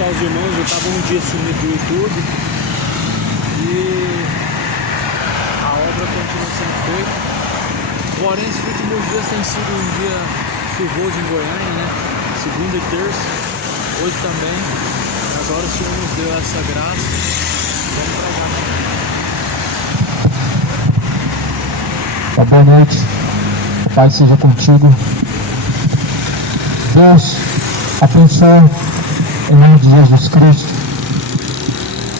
só os irmãos, eu estava um dia sumido do YouTube e a obra continua sendo feita. Porém, esses últimos dias tem sido um dia chuvoso em Goiânia, né? Segunda e terça, hoje também. Agora o Senhor nos deu essa graça. Vamos pra cá. Boa noite. O Pai seja contigo. Deus, abençoe em nome de Jesus Cristo.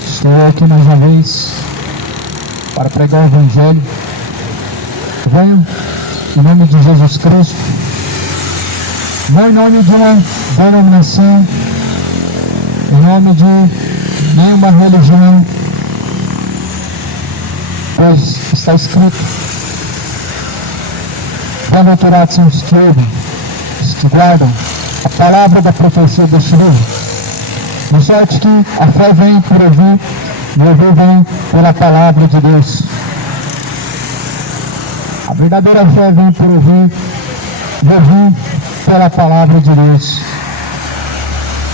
Estou aqui mais uma vez para pregar o Evangelho. Venho em nome de Jesus Cristo, não em nome de uma denominação, em nome de nenhuma religião, pois está escrito: bem-aventurados são os que ouvem, os que guardam a palavra da profecia deste livro. De sorte que a fé vem por ouvir, e ouvir vem pela palavra de Deus. A verdadeira fé vem por ouvir, e ouvir pela palavra de Deus.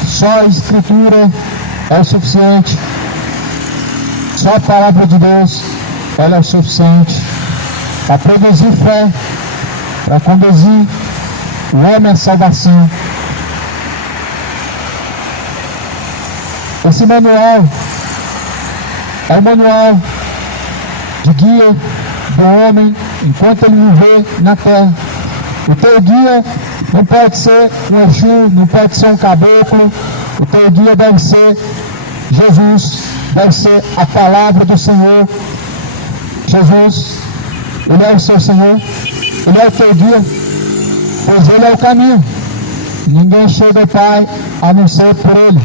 Só a Escritura é o suficiente. Só a palavra de Deus, ela é o suficiente para produzir fé, para conduzir o homem à salvação. Esse manual é o manual de guia do homem enquanto ele viver na terra. O teu guia não pode ser um Exu, não pode ser um caboclo. O teu guia deve ser Jesus, deve ser a palavra do Senhor. Jesus, Ele é o seu Senhor, Ele é o teu guia, pois Ele é o caminho. Ninguém chega ao Pai a não ser por Ele.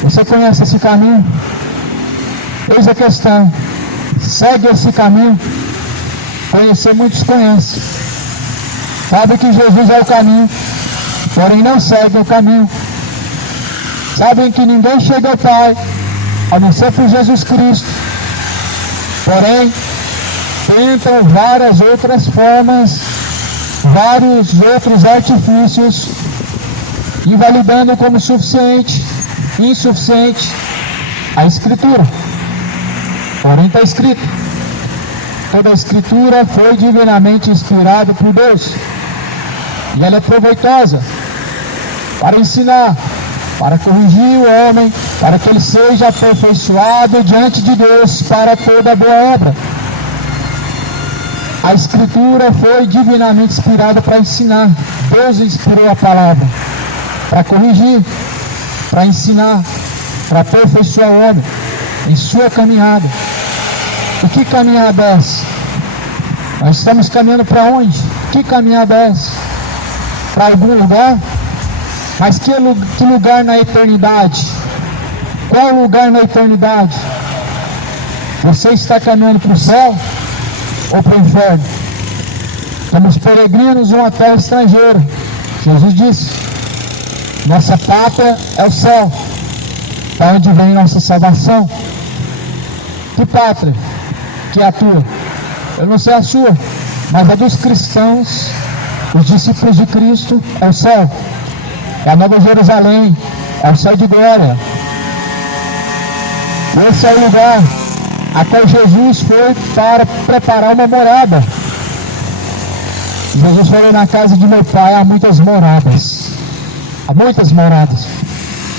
Você conhece esse caminho? Eis a questão: segue esse caminho? Conhecer muitos conhecem. Sabe que Jesus é o caminho, porém não segue o caminho. Sabem que ninguém chega ao Pai a não ser por Jesus Cristo, porém tentam várias outras formas, vários outros artifícios, invalidando como suficiente, insuficiente a Escritura. Porém está escrito: toda a Escritura foi divinamente inspirada por Deus, e ela é proveitosa para ensinar, para corrigir o homem, para que ele seja aperfeiçoado diante de Deus para toda boa obra. A Escritura foi divinamente inspirada para ensinar. Deus inspirou a palavra para corrigir, para ensinar, para aperfeiçoar o homem em sua caminhada. E que caminhada é essa? Nós estamos caminhando para onde? Que caminhada é essa? Para algum lugar? Mas que lugar na eternidade? Qual lugar na eternidade? Você está caminhando para o céu ou para o inferno? Somos peregrinos em uma terra estrangeira. Jesus disse: nossa pátria é o céu, para onde vem nossa salvação. Que pátria que é a tua? Eu não sei a sua, mas a dos cristãos, os discípulos de Cristo, é o céu, é a Nova Jerusalém, é o céu de glória. Esse é o lugar a qual Jesus foi para preparar uma morada. Jesus falou: na casa de meu Pai há muitas moradas. Há muitas moradas.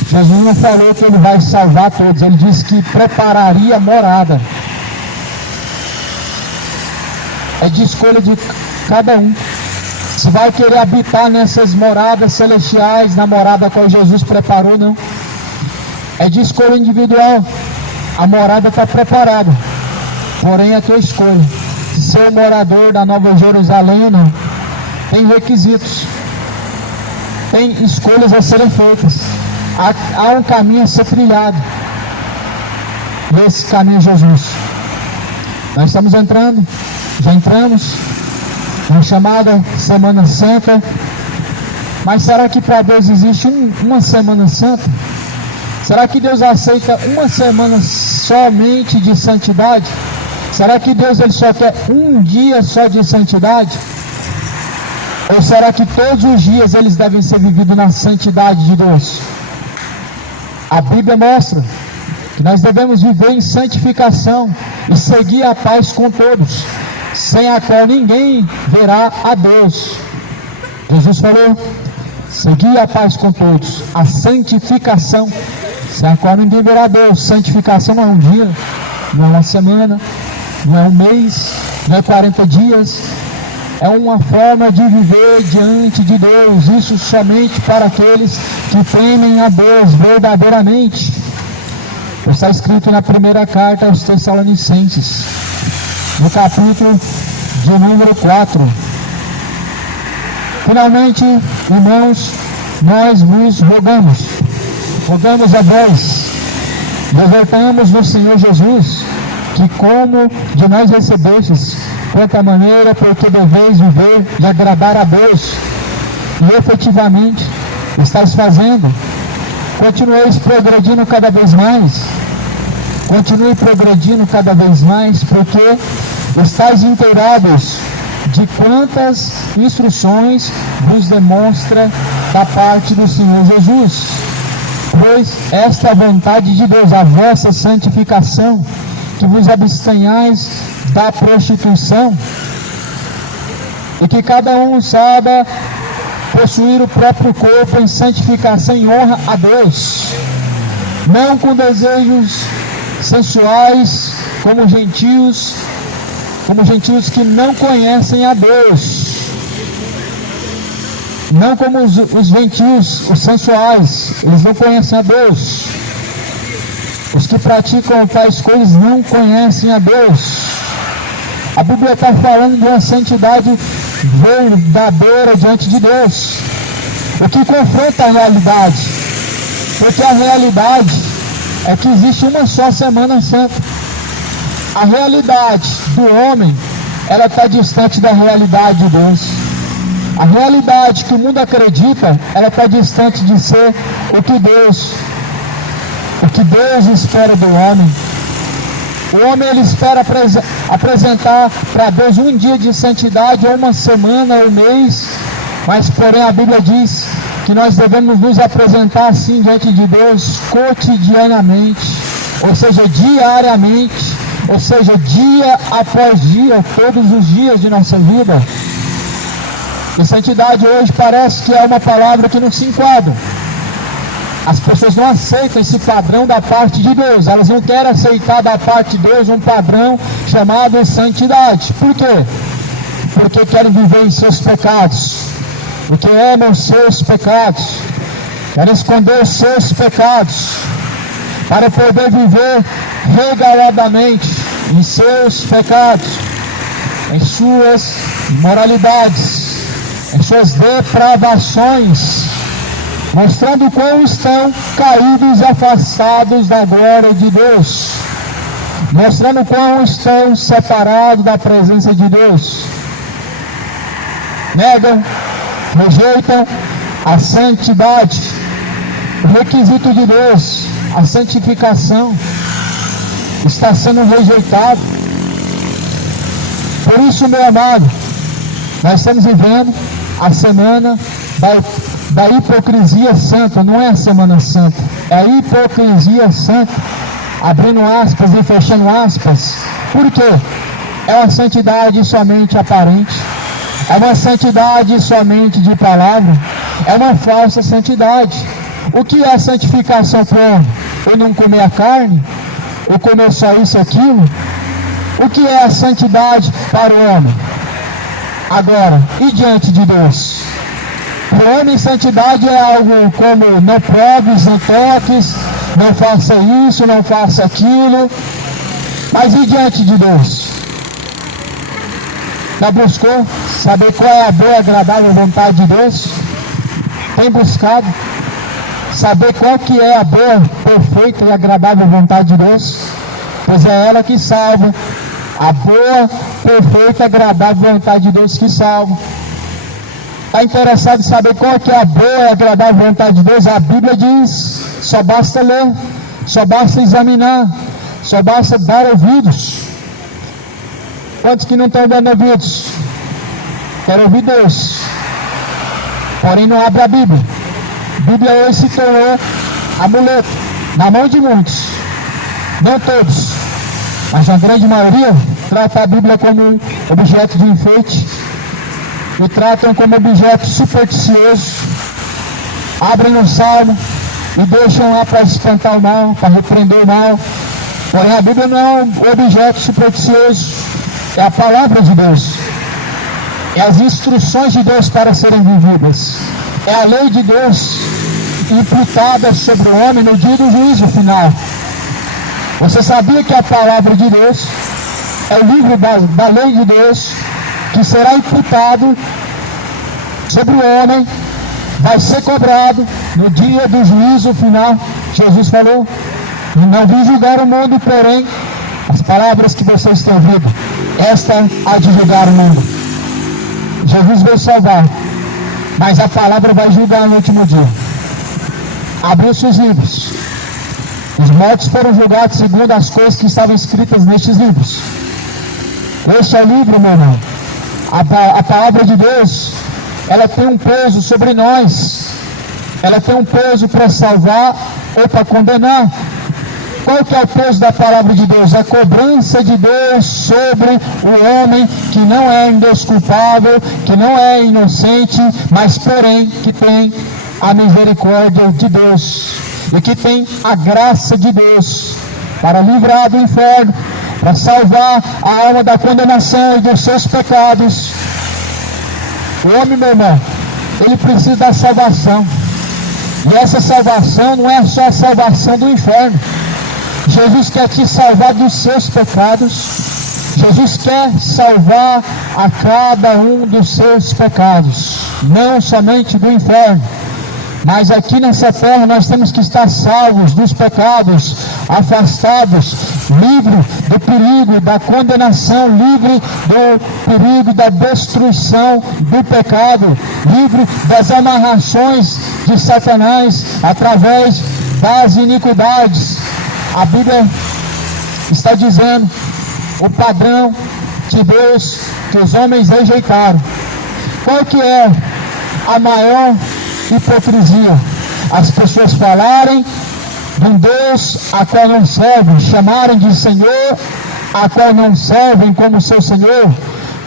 Jesus não falou que Ele vai salvar todos, Ele disse que prepararia morada. É de escolha de cada um. Se vai querer habitar nessas moradas celestiais, na morada a qual Jesus preparou, não. É de escolha individual. A morada está preparada, porém é a tua escolha. Ser morador da Nova Jerusalém ou não. Tem requisitos, tem escolhas a serem feitas. Há um caminho a ser trilhado. E esse caminho é Jesus. Nós estamos entrando, já entramos na chamada Semana Santa. Mas será que para Deus existe uma Semana Santa? Será que Deus aceita uma semana somente de santidade? Será que Deus ele só quer um dia só de santidade? Ou será que todos os dias eles devem ser vividos na santidade de Deus? A Bíblia mostra que nós devemos viver em santificação e seguir a paz com todos, sem a qual ninguém verá a Deus. Jesus falou: seguir a paz com todos, a santificação, sem a qual ninguém verá a Deus. Santificação não é um dia, não é uma semana, não é um mês, não é 40 dias, é uma forma de viver diante de Deus, isso somente para aqueles que temem a Deus verdadeiramente. Está escrito na primeira carta aos Tessalonicenses, no capítulo de número 4. Finalmente, irmãos, nós vos rogamos a vós, exortamos no Senhor Jesus, que como de nós recebestes, quanta maneira, porque deveis viver e agradar a Deus, e efetivamente estáis fazendo, continueis progredindo cada vez mais, continue progredindo cada vez mais, porque estáis inteirados de quantas instruções vos demonstra da parte do Senhor Jesus. Pois esta é a vontade de Deus, a vossa santificação, que vos abstenhais da prostituição, e que cada um saiba possuir o próprio corpo em santificação e honra a Deus, não com desejos sensuais, como gentios que não conhecem a Deus, não como os gentios, os sensuais, eles não conhecem a Deus. Os que praticam tais coisas não conhecem a Deus. A Bíblia está falando de uma santidade verdadeira diante de Deus, o que confronta a realidade, porque a realidade é que existe uma só Semana Santa. A realidade do homem, ela está distante da realidade de Deus. A realidade que o mundo acredita, ela está distante de ser o que Deus espera do homem. O homem, ele espera apresentar para Deus um dia de santidade, ou uma semana, ou um mês, mas porém a Bíblia diz que nós devemos nos apresentar assim diante de Deus cotidianamente, ou seja, diariamente, ou seja, dia após dia, todos os dias de nossa vida. E santidade hoje parece que é uma palavra que não se enquadra. As pessoas não aceitam esse padrão da parte de Deus. Elas não querem aceitar da parte de Deus um padrão chamado santidade. Por quê? Porque querem viver em seus pecados, porque amam os seus pecados, querem esconder os seus pecados, para poder viver regaladamente em seus pecados, em suas imoralidades, em suas depravações, mostrando como estão caídos e afastados da glória de Deus, mostrando como estão separados da presença de Deus. Negam, rejeitam a santidade, o requisito de Deus, a santificação, está sendo rejeitado. Por isso, meu amado, nós estamos vivendo a semana da hipocrisia santa. Não é a Semana Santa, é a hipocrisia santa, abrindo aspas e fechando aspas. Por quê? É uma santidade somente aparente, é uma santidade somente de palavra, é uma falsa santidade. O que é santificação para o homem? Ou não comer a carne, ou comer só isso e aquilo? O que é a santidade para o homem? Agora, e diante de Deus? Para o homem, santidade é algo como: não proves, não toques, não faça isso, não faça aquilo. Mas e diante de Deus? Já buscou saber qual é a boa e agradável vontade de Deus? Tem buscado saber qual que é a boa, perfeita e agradável vontade de Deus? Pois é ela que salva. A boa, perfeita e agradável vontade de Deus que salva. Está interessado em saber qual que é a boa e agradável vontade de Deus? A Bíblia diz: só basta ler, só basta examinar, só basta dar ouvidos. Quantos que não estão dando ouvidos? Quero ouvir Deus, porém não abre a Bíblia. A Bíblia hoje se tornou amuleto, na mão de muitos, não todos, mas a grande maioria, trata a Bíblia como objeto de enfeite e tratam como objeto supersticioso, abrem um salmo e deixam lá para espantar o mal, para repreender o mal. Porém, a Bíblia não é um objeto supersticioso, é a palavra de Deus, é as instruções de Deus para serem vividas, é a lei de Deus imputada sobre o homem no dia do juízo final. Você sabia que a palavra de Deus é o livro da lei de Deus que será imputado sobre o homem, vai ser cobrado no dia do juízo final? Jesus falou: não vim julgar o mundo, porém as palavras que vocês têm ouvido, esta há de julgar o mundo. Jesus veio salvar, mas a palavra vai julgar no último dia. Abriu-se os livros, os mortos foram julgados segundo as coisas que estavam escritas nestes livros. Este é o livro, meu irmão. A palavra de Deus, ela tem um peso sobre nós, ela tem um peso para salvar ou para condenar. Qual que é o peso da palavra de Deus? A cobrança de Deus sobre o homem que não é indesculpável, que não é inocente, mas porém que tem a misericórdia de Deus e que tem a graça de Deus para livrar do inferno, para salvar a alma da condenação e dos seus pecados. O homem, meu irmão, ele precisa da salvação, e essa salvação não é só a salvação do inferno. Jesus quer te salvar dos seus pecados. Jesus quer salvar a cada um dos seus pecados, não somente do inferno. Mas aqui nessa terra nós temos que estar salvos dos pecados, afastados, livre do perigo da condenação, livre do perigo da destruição do pecado, livre das amarrações de Satanás através das iniquidades. A Bíblia está dizendo o padrão de Deus que os homens rejeitaram. Qual que é a maior hipocrisia? As pessoas falarem de um Deus a qual não servem, chamarem de Senhor a qual não servem como seu Senhor,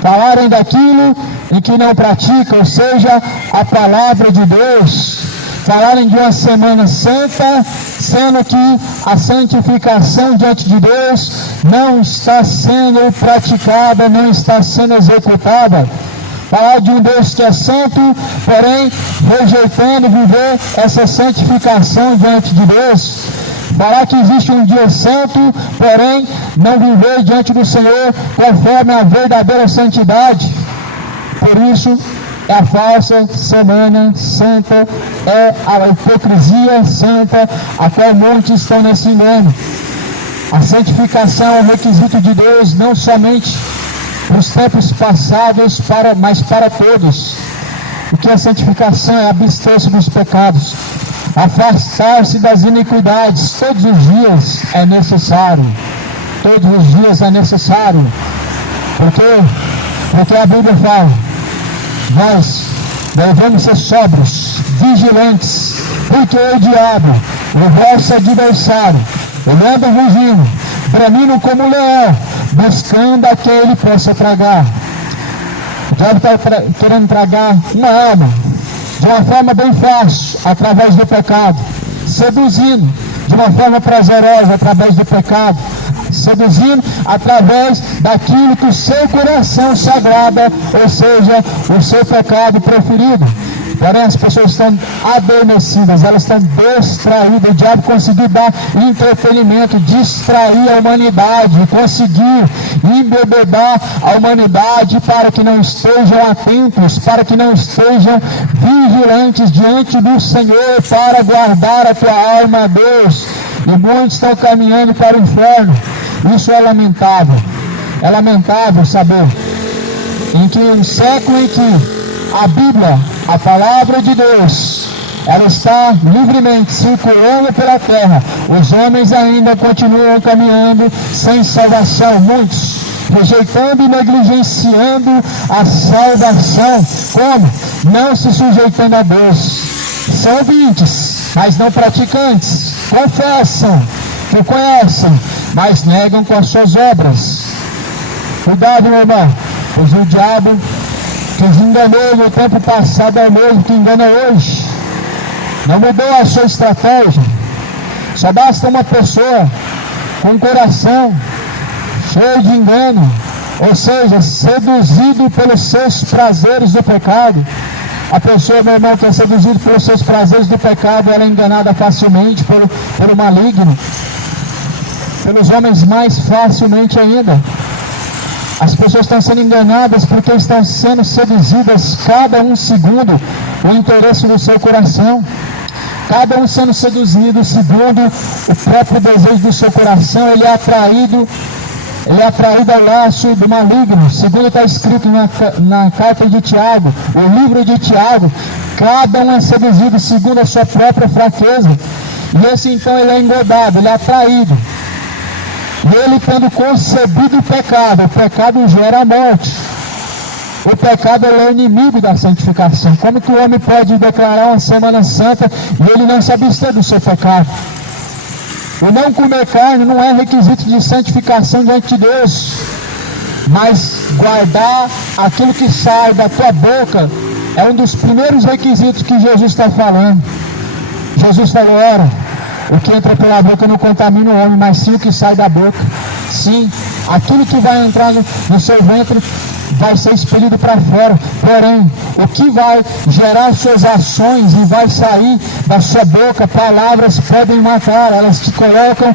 falarem daquilo em que não praticam, ou seja, a palavra de Deus, falarem de uma semana santa, sendo que a santificação diante de Deus não está sendo praticada, não está sendo executada. Falar de um Deus que é santo, porém rejeitando viver essa santificação diante de Deus. Falar que existe um dia santo, porém não viver diante do Senhor conforme a verdadeira santidade. Por isso, é a falsa semana santa, é a hipocrisia santa, a qual muitos estão nesse engano. A santificação é um requisito de Deus, não somente nos tempos passados, mas para todos. Porque a santificação é abster-se dos pecados, afastar-se das iniquidades. Todos os dias é necessário. Todos os dias é necessário. Porque a Bíblia fala: nós devemos ser sóbrios, vigilantes, porque o diabo, o vosso adversário, ele anda rugindo, bramindo como um leão, buscando a quem ele possa tragar. O diabo está querendo tragar uma alma de uma forma bem fácil, através do pecado, seduzindo de uma forma prazerosa, através do pecado, seduzindo através daquilo que o seu coração se agrada, ou seja, o seu pecado preferido. Porém, as pessoas estão adormecidas, elas estão distraídas. O diabo conseguiu dar entretenimento, distrair a humanidade, conseguir embebedar a humanidade para que não estejam atentos, para que não estejam vigilantes diante do Senhor para guardar a tua alma a Deus. E muitos estão caminhando para o inferno. Isso é lamentável. É lamentável saber em que um século em que a Bíblia, a palavra de Deus, ela está livremente circulando pela terra, os homens ainda continuam caminhando sem salvação, muitos rejeitando e negligenciando a salvação. Como? Não se sujeitando a Deus. São ouvintes, mas não praticantes. confessam que o conhecem, mas negam com as suas obras. Cuidado, meu irmão, pois o diabo que os enganou no tempo passado é o mesmo que engana hoje. Não mudou a sua estratégia. Só basta uma pessoa com um coração cheio de engano, ou seja, seduzido pelos seus prazeres do pecado. A pessoa, meu irmão, que é seduzida pelos seus prazeres do pecado, ela é enganada facilmente pelo maligno, pelos homens mais facilmente ainda. As pessoas estão sendo enganadas porque estão sendo seduzidas cada um segundo o interesse do seu coração. Cada um sendo seduzido segundo o próprio desejo do seu coração. Ele é atraído ao laço do maligno. Segundo está escrito na carta de Tiago, o livro de Tiago, cada um é seduzido segundo a sua própria fraqueza. E esse então ele é engodado, ele é atraído. E ele, tendo concebido o pecado gera a morte. O pecado é o inimigo da santificação. Como que o homem pode declarar uma semana santa e ele não se abster do seu pecado? O não comer carne não é requisito de santificação diante de Deus, mas guardar aquilo que sai da tua boca é um dos primeiros requisitos que Jesus está falando. Jesus falou: ora, o que entra pela boca não contamina o homem, mas sim o que sai da boca. Sim, aquilo que vai entrar no seu ventre vai ser expelido para fora. Porém, o que vai gerar suas ações e vai sair da sua boca, palavras podem matar, elas te colocam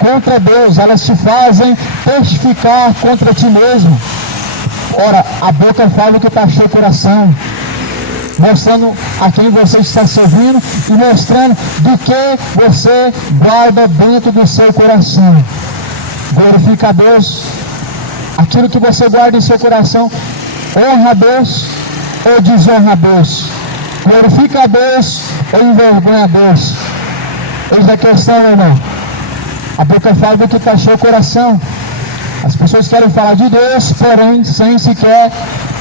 contra Deus, elas te fazem testificar contra ti mesmo. Ora, a boca fala o que está cheio o coração, mostrando a quem você está servindo e mostrando do que você guarda dentro do seu coração. Glorifica a Deus. Aquilo que você guarda em seu coração honra a Deus ou desonra a Deus? Glorifica a Deus ou envergonha a Deus? Eis a questão, meu irmão. A boca fala do que está cheio o coração. As pessoas querem falar de Deus, porém sem sequer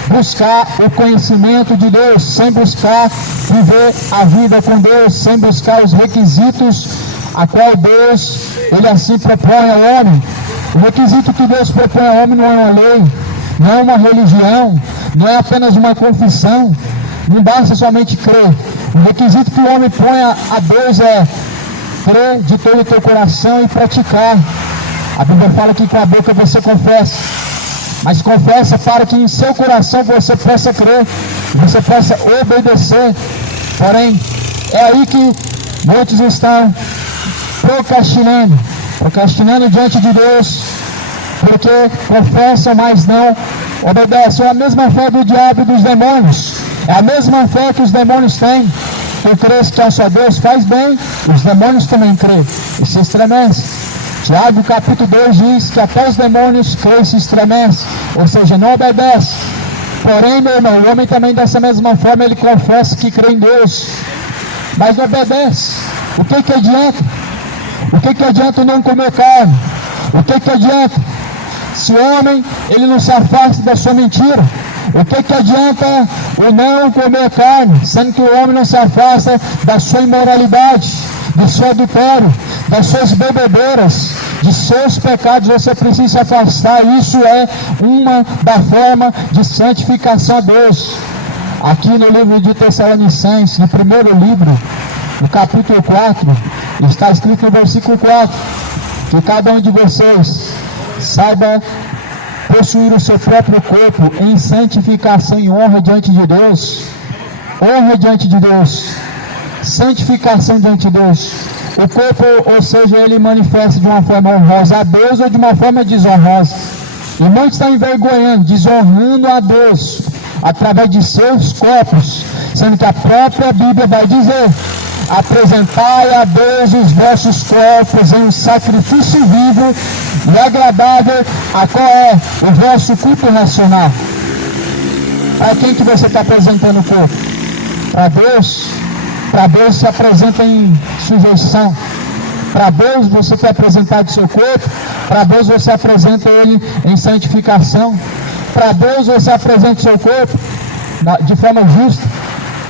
buscar o conhecimento de Deus, sem buscar viver a vida com Deus, sem buscar os requisitos a qual Deus, Ele assim propõe ao homem. O requisito que Deus propõe ao homem não é uma lei, não é uma religião, não é apenas uma confissão, não basta somente crer. O requisito que o homem põe a Deus é crer de todo o teu coração e praticar. A Bíblia fala que com a boca você confessa, mas confessa para que em seu coração você possa crer, você possa obedecer. Porém, é aí que muitos estão procrastinando diante de Deus, porque confessam, mas não obedecem. É a mesma fé do diabo e dos demônios, é a mesma fé que os demônios têm. Tu crês que é só Deus faz bem, os demônios também crêem e se estremecem. Tiago capítulo 2 diz que até os demônios creem e se estremecem, ou seja, não obedecem. Porém, meu irmão, o homem também dessa mesma forma, ele confessa que crê em Deus, mas não obedece. O que adianta? O que adianta não comer carne? O que adianta se o homem ele não se afasta da sua mentira? O que adianta o não comer carne, sendo que o homem não se afasta da sua imoralidade, do seu adultério, das suas bebedeiras, de seus pecados? Você precisa se afastar. Isso é uma da forma de santificação a Deus. Aqui no livro de Tessalonicenses, no primeiro livro, no capítulo 4, está escrito no versículo 4, que cada um de vocês saiba possuir o seu próprio corpo em santificação e honra diante de Deus. Honra diante de Deus, santificação diante de Deus. O corpo, ou seja, ele manifesta de uma forma honrosa a Deus ou de uma forma desonrosa. E muitos estão envergonhando, desonrando a Deus através de seus corpos, sendo que a própria Bíblia vai dizer: apresentai a Deus os vossos corpos em um sacrifício vivo e agradável, a qual é o vosso culto racional. Para quem que você está apresentando o corpo? Para Deus? Para Deus se apresenta em sujeição. Para Deus você quer apresentar o seu corpo? Para Deus você apresenta ele em santificação. Para Deus você apresenta o seu corpo de forma justa,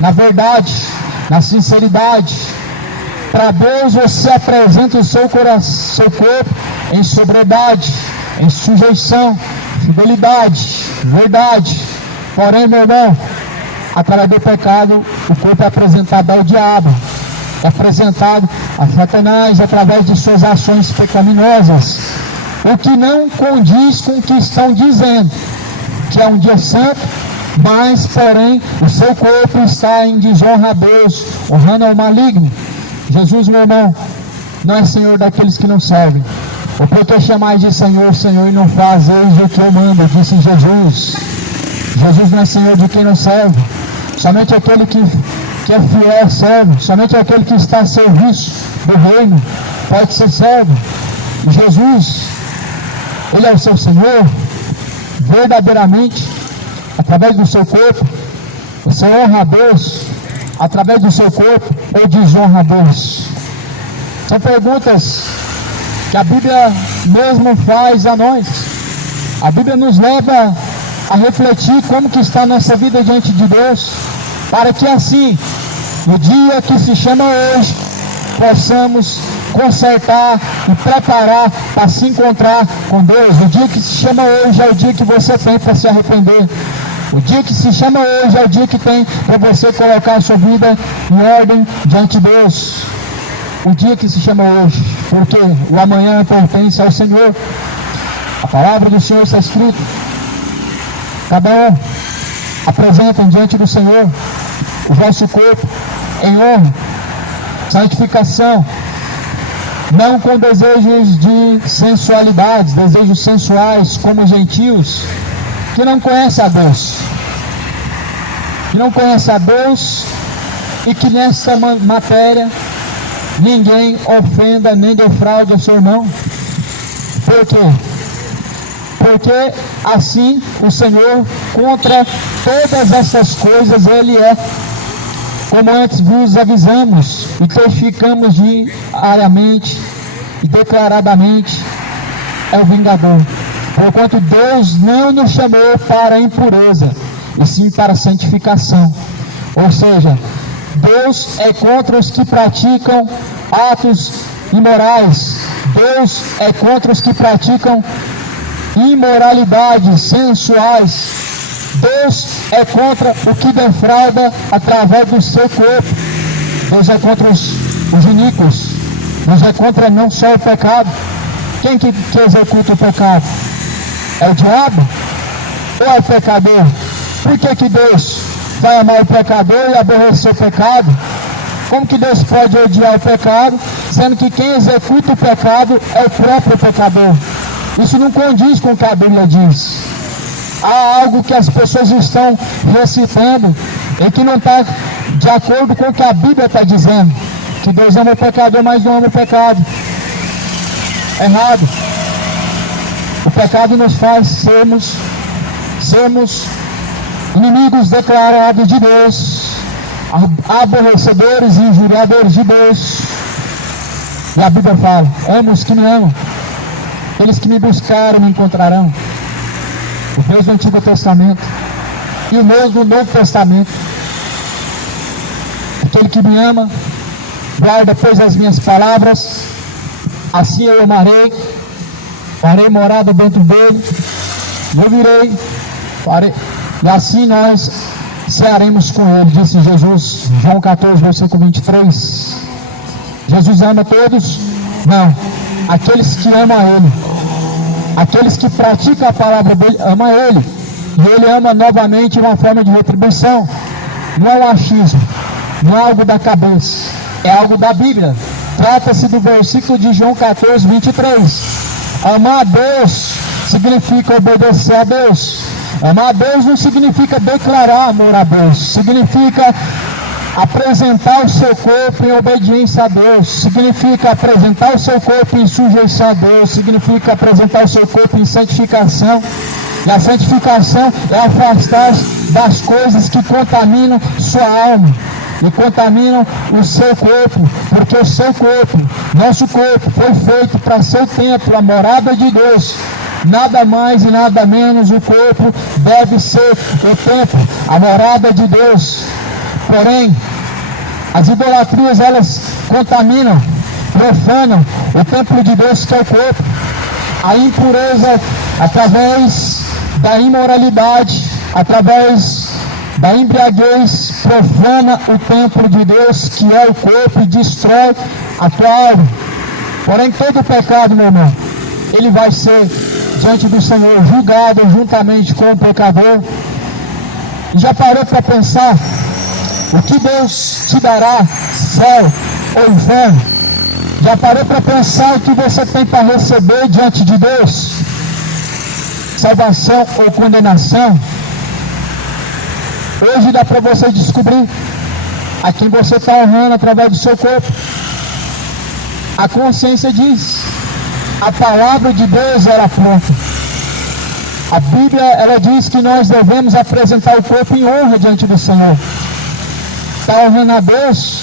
na verdade, na sinceridade. Para Deus você apresenta o seu coração, seu corpo em sobriedade, em sujeição, fidelidade, verdade. Porém, meu irmão, através do pecado, o corpo é apresentado ao diabo, é apresentado a Satanás através de suas ações pecaminosas, o que não condiz com o que estão dizendo, que é um dia santo, mas, porém, o seu corpo está em desonra a Deus, honrando ao maligno. Jesus, meu irmão, não é Senhor daqueles que não servem. Ou porque chamais de Senhor, Senhor, e não fazeis o que eu mando, disse Jesus. Jesus não é Senhor de quem não serve. Somente aquele que é fiel serve. Somente aquele que está a serviço do reino pode ser servo. E Jesus, Ele é o seu Senhor, verdadeiramente, através do seu corpo. Você honra a Deus através do seu corpo ou desonra a Deus? São perguntas que a Bíblia mesmo faz a nós. A Bíblia nos leva a refletir como que está a nossa vida diante de Deus, para que assim, no dia que se chama hoje, possamos consertar e preparar para se encontrar com Deus. O dia que se chama hoje é o dia que você tem para se arrepender. O dia que se chama hoje é o dia que tem para você colocar a sua vida em ordem diante de Deus. O dia que se chama hoje, porque o amanhã pertence ao Senhor. A palavra do Senhor está escrita. Cada um apresentem diante do Senhor o vosso corpo em honra, santificação, não com desejos de sensualidades, desejos sensuais como os gentios, que não conhecem a Deus, e que nessa matéria ninguém ofenda nem defraude a seu irmão. Por quê? Porque assim o Senhor, contra todas essas coisas, Ele é, como antes vos avisamos e testificamos diariamente e declaradamente, é o vingador. Porquanto Deus não nos chamou para a impureza, e sim para a santificação. Ou seja, Deus é contra os que praticam atos imorais. Deus é contra os que praticam imoralidades sensuais. Deus é contra o que defrauda através do seu corpo. Deus é contra os iníquos. Deus é contra não só o pecado. Quem que executa o pecado? É o diabo? Ou é o pecador? Por que Deus vai amar o pecador e aborrecer o pecado? Como que Deus pode odiar o pecado, sendo que quem executa o pecado é o próprio pecador? Isso não condiz com o que a Bíblia diz. Há algo que as pessoas estão recitando e que não está de acordo com o que a Bíblia está dizendo. Que Deus ama o pecador, mas não ama o pecado. Errado. O pecado nos faz sermos inimigos declarados de Deus, aborrecedores e injuriadores de Deus. E a Bíblia fala: amo os que me amam, aqueles que me buscaram me encontrarão. O Deus do Antigo Testamento e o Deus do Novo Testamento. Aquele que me ama, guarda pois as minhas palavras, assim eu amarei, farei morada dentro dele, e eu virei, e assim nós cearemos com ele, disse Jesus, João 14, versículo 23. Jesus ama todos? Não. Aqueles que amam a Ele, aqueles que praticam a palavra dele, ama Ele, e Ele ama novamente uma forma de retribuição. Não é um achismo, não é algo da cabeça, é algo da Bíblia. Trata-se do versículo de João 14, 23. Amar a Deus significa obedecer a Deus. Amar a Deus não significa declarar amor a Deus, significa apresentar o seu corpo em obediência a Deus, significa apresentar o seu corpo em sujeição a Deus, significa apresentar o seu corpo em santificação. E a santificação é afastar-se das coisas que contaminam sua alma e contaminam o seu corpo, porque o seu corpo, nosso corpo, foi feito para ser o templo, a morada de Deus. Nada mais e nada menos, o corpo deve ser o templo, a morada de Deus. Porém, as idolatrias, elas contaminam, profanam o templo de Deus, que é o corpo. A impureza através da imoralidade, através da embriaguez, profana o templo de Deus, que é o corpo, e destrói a tua alma. Porém, todo pecado, meu irmão, ele vai ser diante do Senhor julgado juntamente com o pecador. Já parou para pensar o que Deus te dará, céu ou inferno? Já parou para pensar o que você tem para receber diante de Deus? Salvação ou condenação? Hoje dá para você descobrir a quem você está honrando através do seu corpo. A consciência diz, a palavra de Deus era pronta. A Bíblia, ela diz que nós devemos apresentar o corpo em honra diante do Senhor. Está honrando a Deus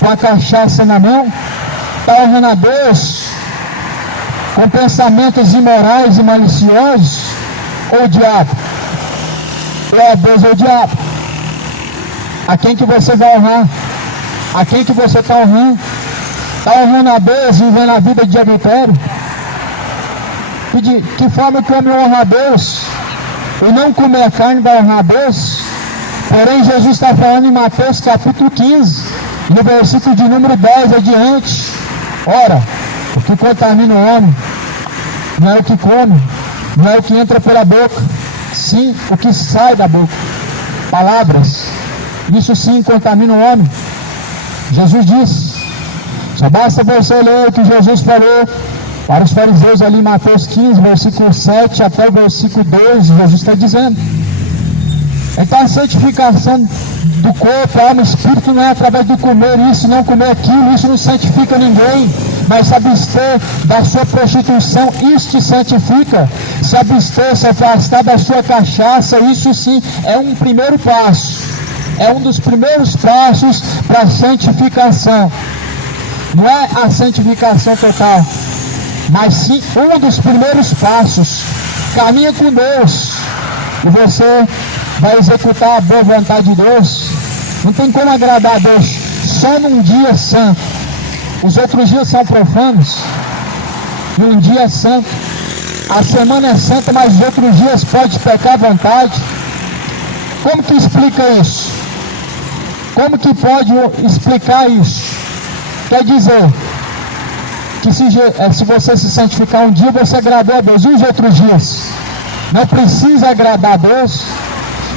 com a cachaça na mão? Está honrando a Deus com pensamentos imorais e maliciosos? Ou o diabo? Ou é Deus ou o diabo? A quem que você vai honrar? A quem que você está honrando? Está honrando a Deus e vivendo a vida de adultério? E de que forma que o homem honra a Deus? E não comer a carne vai honrar a Deus? Porém, Jesus está falando em Mateus capítulo 15, no versículo de número 10 adiante. Ora, o que contamina o homem não é o que come, não é o que entra pela boca, sim o que sai da boca. Palavras, isso sim contamina o homem. Jesus disse, só basta você ler o que Jesus falou para os fariseus ali em Mateus 15, versículo 7 até o versículo 12, Jesus está dizendo. Então a santificação do corpo, alma e espírito não é através do comer isso, não comer aquilo, isso não santifica ninguém. Mas se abster da sua prostituição, isso te santifica. Se abster, se afastar da sua cachaça, isso sim é um primeiro passo. É um dos primeiros passos para a santificação. Não é a santificação total, mas sim um dos primeiros passos. Caminha com Deus e você vai executar a boa vontade de Deus. Não tem como agradar a Deus só num dia santo. Os outros dias são profanos e um dia é santo. A semana é santa, mas os outros dias pode pecar à vontade. Como que explica isso? Como que pode explicar isso? Quer dizer que se você se santificar um dia, você agradou a Deus. E os outros dias? Não precisa agradar a Deus.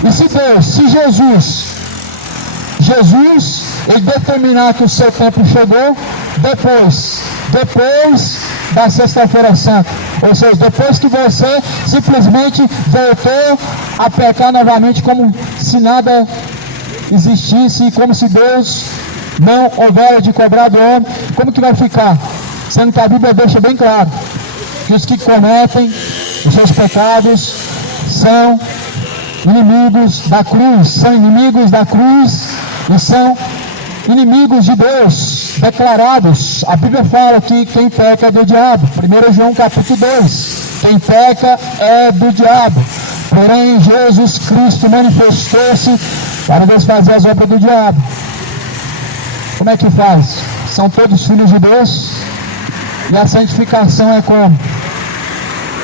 E se Deus, se Jesus, ele determinar que o seu tempo chegou, depois da sexta-feira santa, ou seja, depois que você simplesmente voltou a pecar novamente, como se nada existisse, como se Deus não houvera de cobrar do homem, como que vai ficar? Sendo que a Bíblia deixa bem claro que os que cometem os seus pecados são inimigos da cruz, e são inimigos de Deus, declarados. A Bíblia fala que quem peca é do diabo. 1 João capítulo 2, quem peca é do diabo. Porém, Jesus Cristo manifestou-se para desfazer as obras do diabo. Como é que faz? São todos filhos de Deus. E a santificação é como?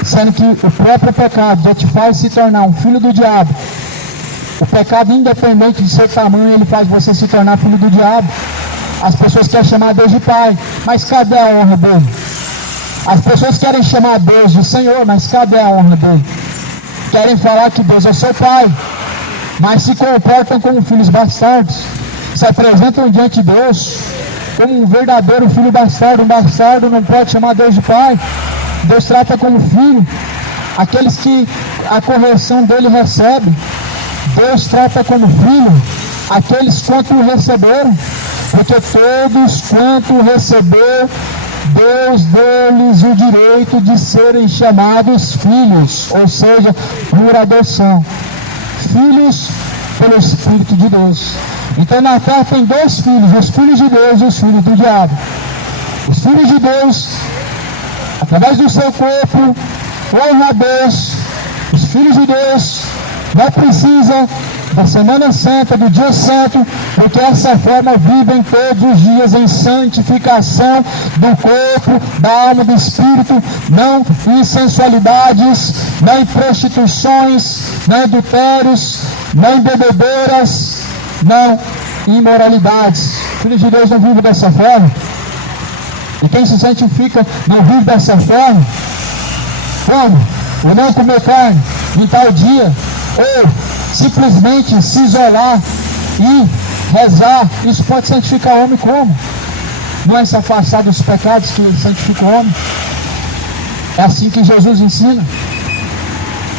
Sendo que o próprio pecado já te faz se tornar um filho do diabo. O pecado, independente de seu tamanho, ele faz você se tornar filho do diabo. As pessoas querem chamar Deus de Pai, mas cadê a honra dele? As pessoas querem chamar Deus de Senhor, mas cadê a honra dele? Querem falar que Deus é seu Pai, mas se comportam como filhos bastardos. Se apresentam diante de Deus como um verdadeiro filho bastardo. Um bastardo não pode chamar Deus de Pai. Deus trata como filho aqueles que a correção dele recebe. Deus trata como filho aqueles quanto o receberam, porque todos quanto o receberam, Deus deu-lhes o direito de serem chamados filhos, ou seja, por adoção, filhos pelo Espírito de Deus. Então na terra tem dois filhos, os filhos de Deus e os filhos do diabo. Os filhos de Deus, através do seu corpo, honra a Deus. Os filhos de Deus não precisam da Semana Santa, do Dia Santo, porque dessa forma vivem todos os dias em santificação do corpo, da alma, do espírito, não em sensualidades, não em prostituições, não em adultérios, não em bebedeiras, não em imoralidades. Filhos de Deus não vivem dessa forma. E quem se santifica não vive dessa forma. Como? O não comer carne em tal dia, ou simplesmente se isolar e rezar. Isso pode santificar o homem como? Não é se afastar dos pecados que santifica o homem? É assim que Jesus ensina.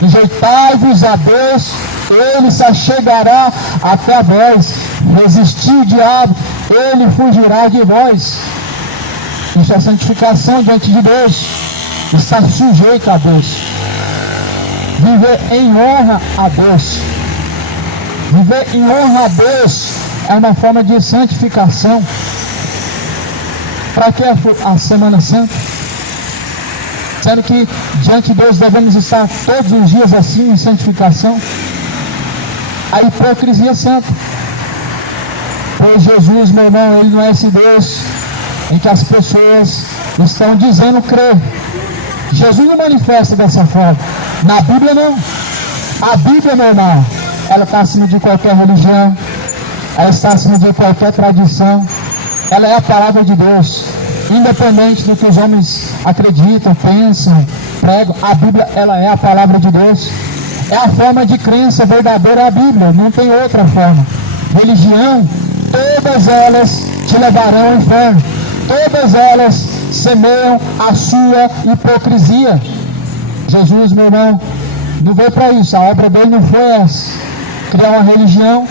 Sujeitai-vos a Deus, Ele se achegará até vós. Resistir o diabo, ele fugirá de vós. Isso é santificação diante de Deus. Estar sujeito a Deus. Viver em honra a Deus. Viver em honra a Deus é uma forma de santificação. Para que a Semana Santa? Sendo que diante de Deus devemos estar todos os dias assim em santificação. A hipocrisia santa. Pois Jesus, meu irmão, Ele não é esse Deus em que as pessoas estão dizendo crer. Jesus não manifesta dessa forma. Na Bíblia não. A Bíblia, meu irmão, ela está acima de qualquer religião, ela está acima de qualquer tradição. Ela é a palavra de Deus. Independente do que os homens acreditam, pensam, pregam, a Bíblia, ela é a palavra de Deus. É a forma de crença verdadeira a Bíblia, não tem outra forma. Religião, todas elas te levarão ao inferno. Todas elas semeiam a sua hipocrisia. Jesus, meu irmão, não veio para isso. A obra dele não foi essa. Criar uma religião,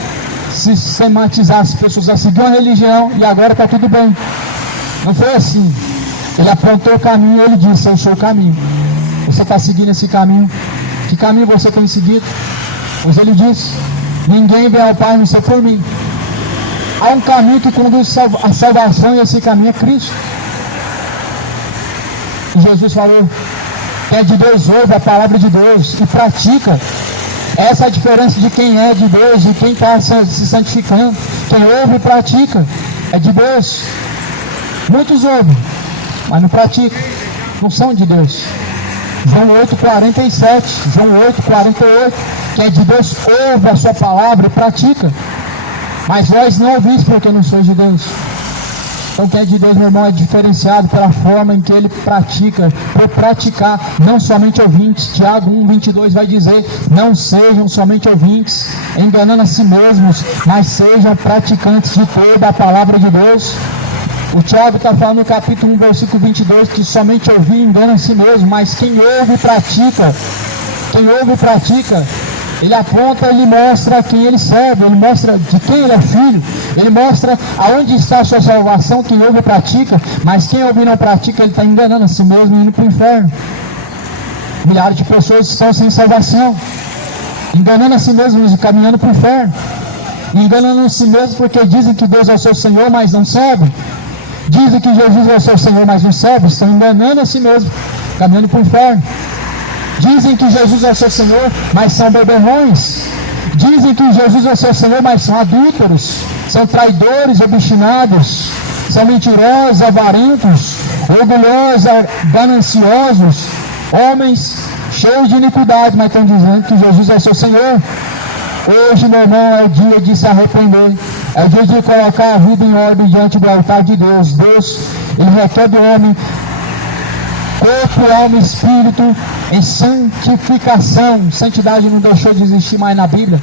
sistematizar as pessoas a seguir uma religião e agora está tudo bem. Não foi assim. Ele apontou o caminho e ele disse: eu sou o caminho. Você está seguindo esse caminho? Que caminho você tem seguido? Pois ele disse: ninguém vem ao Pai não ser por mim. Há um caminho que conduz à salvação e esse caminho é Cristo. E Jesus falou: quem é de Deus ouve a palavra de Deus e pratica. Essa é a diferença de quem é de Deus e quem está se santificando. Quem ouve e pratica é de Deus. Muitos ouvem, mas não praticam, não são de Deus. João 8,47, João 8,48, quem é de Deus ouve a sua palavra e pratica. Mas vós não ouvis porque não sois de Deus. Então quem é de Deus, meu irmão, é diferenciado pela forma em que ele pratica, por praticar, não somente ouvintes. Tiago 1,22 vai dizer: não sejam somente ouvintes, enganando a si mesmos, mas sejam praticantes de toda a palavra de Deus. O Tiago está falando no capítulo 1, versículo 22, que somente ouvir engana a si mesmo, mas quem ouve e pratica, ele aponta, ele mostra quem ele serve, ele mostra de quem ele é filho, ele mostra aonde está a sua salvação. Quem ouve e pratica, mas quem ouve e não pratica, ele está enganando a si mesmo e indo para o inferno. Milhares de pessoas estão sem salvação, enganando a si mesmos e caminhando para o inferno, enganando a si mesmos porque dizem que Deus é o seu Senhor, mas não servem. Dizem que Jesus é o seu Senhor, mas não servem. Estão enganando a si mesmos, caminhando para o inferno. Dizem que Jesus é o seu Senhor, mas são beberrões. Dizem que Jesus é o seu Senhor, mas são adúlteros, são traidores, obstinados, são mentirosos, avarentos, orgulhosos, gananciosos, homens cheios de iniquidade, mas estão dizendo que Jesus é o seu Senhor. Hoje, meu irmão, é o dia de se arrepender, é o dia de colocar a vida em ordem diante do altar de Deus. Deus, Ele requer do homem corpo, alma e espírito em santificação. Santidade não deixou de existir mais na Bíblia.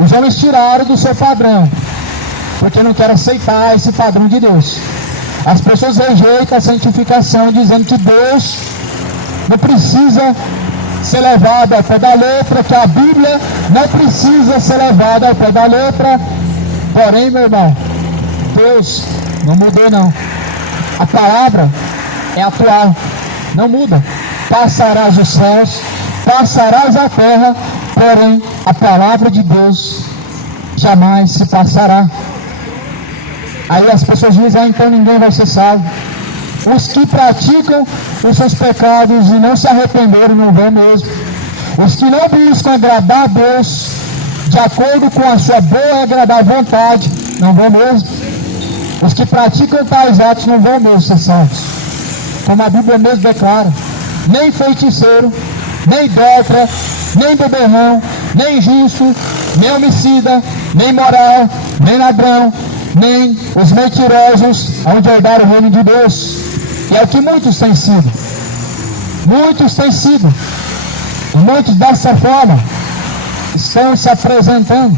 Os homens tiraram do seu padrão, porque não querem aceitar esse padrão de Deus. As pessoas rejeitam a santificação, dizendo que Deus não precisa ser levado ao pé da letra, que a Bíblia não precisa ser levada ao pé da letra. Porém, meu irmão, Deus não mudou não. A palavra é atual, não muda. Passarás os céus, passarás a terra, porém a palavra de Deus jamais se passará. Aí as pessoas dizem: então ninguém vai ser salvo. Os que praticam os seus pecados e não se arrependeram não vão mesmo. Os que não buscam agradar a Deus de acordo com a sua boa e agradável vontade, não vão mesmo. Os que praticam tais atos não vão mesmo ser salvos, como a Bíblia mesmo declara. Nem feiticeiro, nem idólatra, nem beberrão, nem injusto, nem homicida, nem imoral, nem ladrão, nem os mentirosos hão de herdar o reino de Deus. E é o que muitos têm sido. Muitos têm sido. E muitos dessa forma estão se apresentando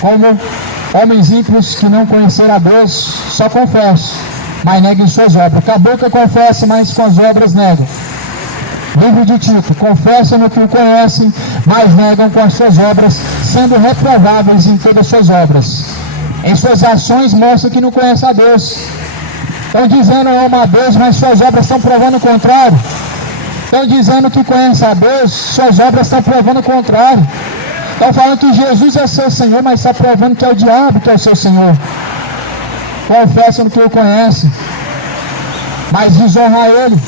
como homens ímpios que não conheceram a Deus, só confessam, mas negam suas obras. Com a boca confessa, mas com as obras negam. Livro de Tito: confessam no que o conhecem, mas negam com as suas obras, sendo reprováveis em todas as suas obras. Em suas ações mostram que não conhecem a Deus. Estão dizendo eu amo a Deus, mas suas obras estão provando o contrário. Estão dizendo que conhecem a Deus, suas obras estão provando o contrário. Estão falando que Jesus é seu Senhor, mas está provando que é o diabo que é o seu Senhor. Confessam que o conhecem, mas desonram a Ele.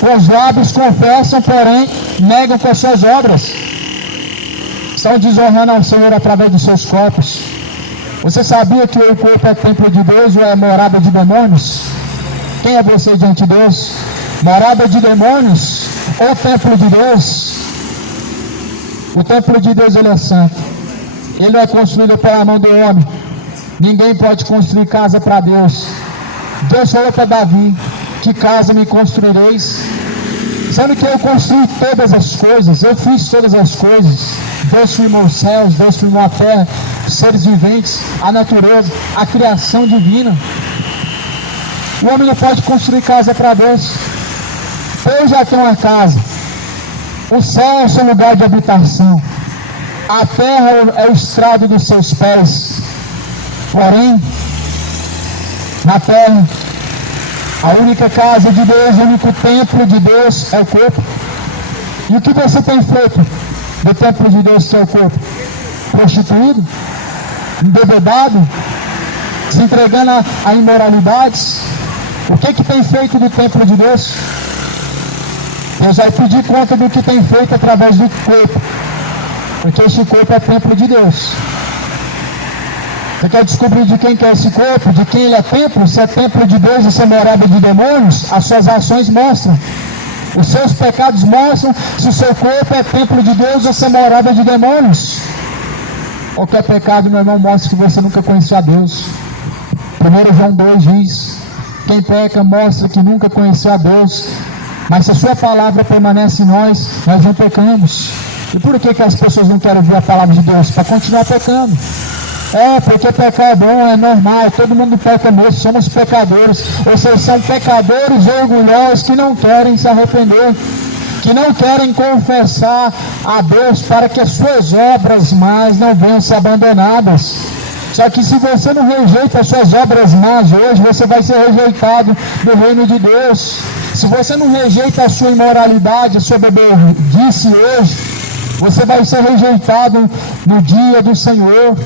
Com os lábios confessam, porém negam com as suas obras. Estão desonrando ao Senhor através dos seus corpos. Você sabia que o corpo é templo de Deus ou é morada de demônios? Quem é você diante de Deus? Morada de demônios ou templo de Deus? O templo de Deus, ele é santo. Ele não é construído pela mão do homem. Ninguém pode construir casa para Deus. Deus falou para Davi: que casa me construireis? Sendo que eu construí todas as coisas, eu fiz todas as coisas. Deus firmou os céus, Deus firmou a terra, os seres viventes, a natureza, a criação divina. O homem não pode construir casa para Deus. Eu já tenho uma casa. O céu é o seu lugar de habitação. A terra é o estrado dos seus pés. Porém, na terra, a única casa de Deus, o único templo de Deus é o corpo. E o que você tem feito do templo de Deus, seu corpo? Prostituído? Embebedado? Se entregando a imoralidades? O que tem feito do templo de Deus? Deus vai pedir conta do que tem feito através do corpo, porque esse corpo é templo de Deus. Você quer descobrir de quem que é esse corpo, de quem ele é templo? Se é templo de Deus ou se é morada de demônios? As suas ações mostram. Os seus pecados mostram se o seu corpo é templo de Deus ou se é morada de demônios. Qualquer pecado, meu irmão, mostra que você nunca conheceu a Deus. 1 João 2 diz: quem peca mostra que nunca conheceu a Deus. Mas se a sua palavra permanece em nós, nós não pecamos. E por que as pessoas não querem ouvir a palavra de Deus? Para continuar pecando. Porque pecar é bom, é normal, todo mundo peca mesmo, somos pecadores. Ou seja, são pecadores orgulhosos que não querem se arrepender, que não querem confessar a Deus para que as suas obras más não venham ser abandonadas. Só que se você não rejeita as suas obras más hoje, você vai ser rejeitado do reino de Deus. Se você não rejeita a sua imoralidade, a sua beberdice hoje, você vai ser rejeitado no dia do Senhor.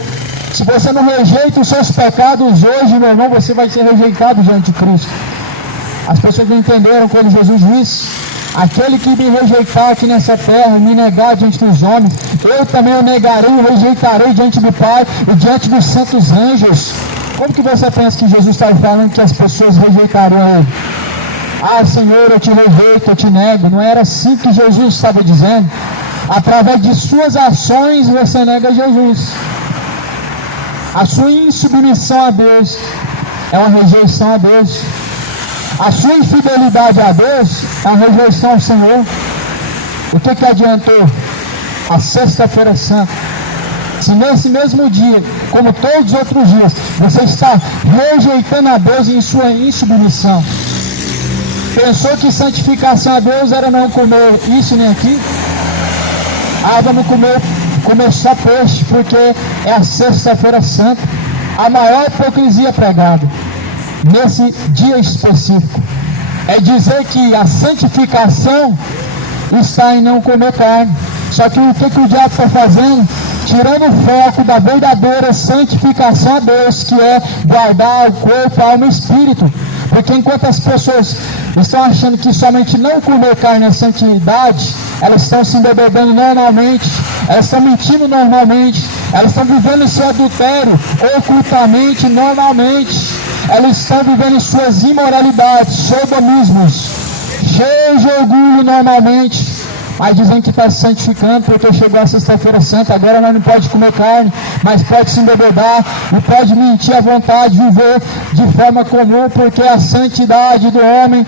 Se você não rejeita os seus pecados hoje, meu irmão, você vai ser rejeitado diante de Cristo. As pessoas não entenderam quando Jesus disse: aquele que me rejeitar aqui nessa terra, me negar diante dos homens, eu também o negarei e rejeitarei diante do Pai e diante dos santos anjos. Como que você pensa que Jesus está falando que as pessoas rejeitariam ele? Senhor, eu te rejeito, eu te nego. Não era assim que Jesus estava dizendo. Através de suas ações você nega Jesus. A sua insubmissão a Deus é uma rejeição a Deus. A sua infidelidade a Deus é uma rejeição ao Senhor. O que adiantou a Sexta-feira Santa? Se nesse mesmo dia, como todos os outros dias, você está rejeitando a Deus em sua insubmissão. Pensou que santificação a Deus era não comer isso nem aquilo? Vamos comer só peixe, porque é a Sexta-feira Santa. A maior hipocrisia pregada nesse dia específico é dizer que a santificação está em não comer carne. Só que o que o diabo está fazendo? Tirando o foco da verdadeira santificação a Deus, que é guardar o corpo, a alma e o espírito. Porque enquanto as pessoas estão achando que somente não comer carne é santidade, elas estão se embebedando normalmente, elas estão mentindo normalmente, elas estão vivendo esse adultério ocultamente, normalmente, elas estão vivendo suas imoralidades, sodomismos, cheios de orgulho normalmente, mas dizem que está se santificando porque chegou a sexta-feira santa, agora nós não pode comer carne, mas pode se embebedar e pode mentir à vontade, viver de forma comum, porque a santidade do homem,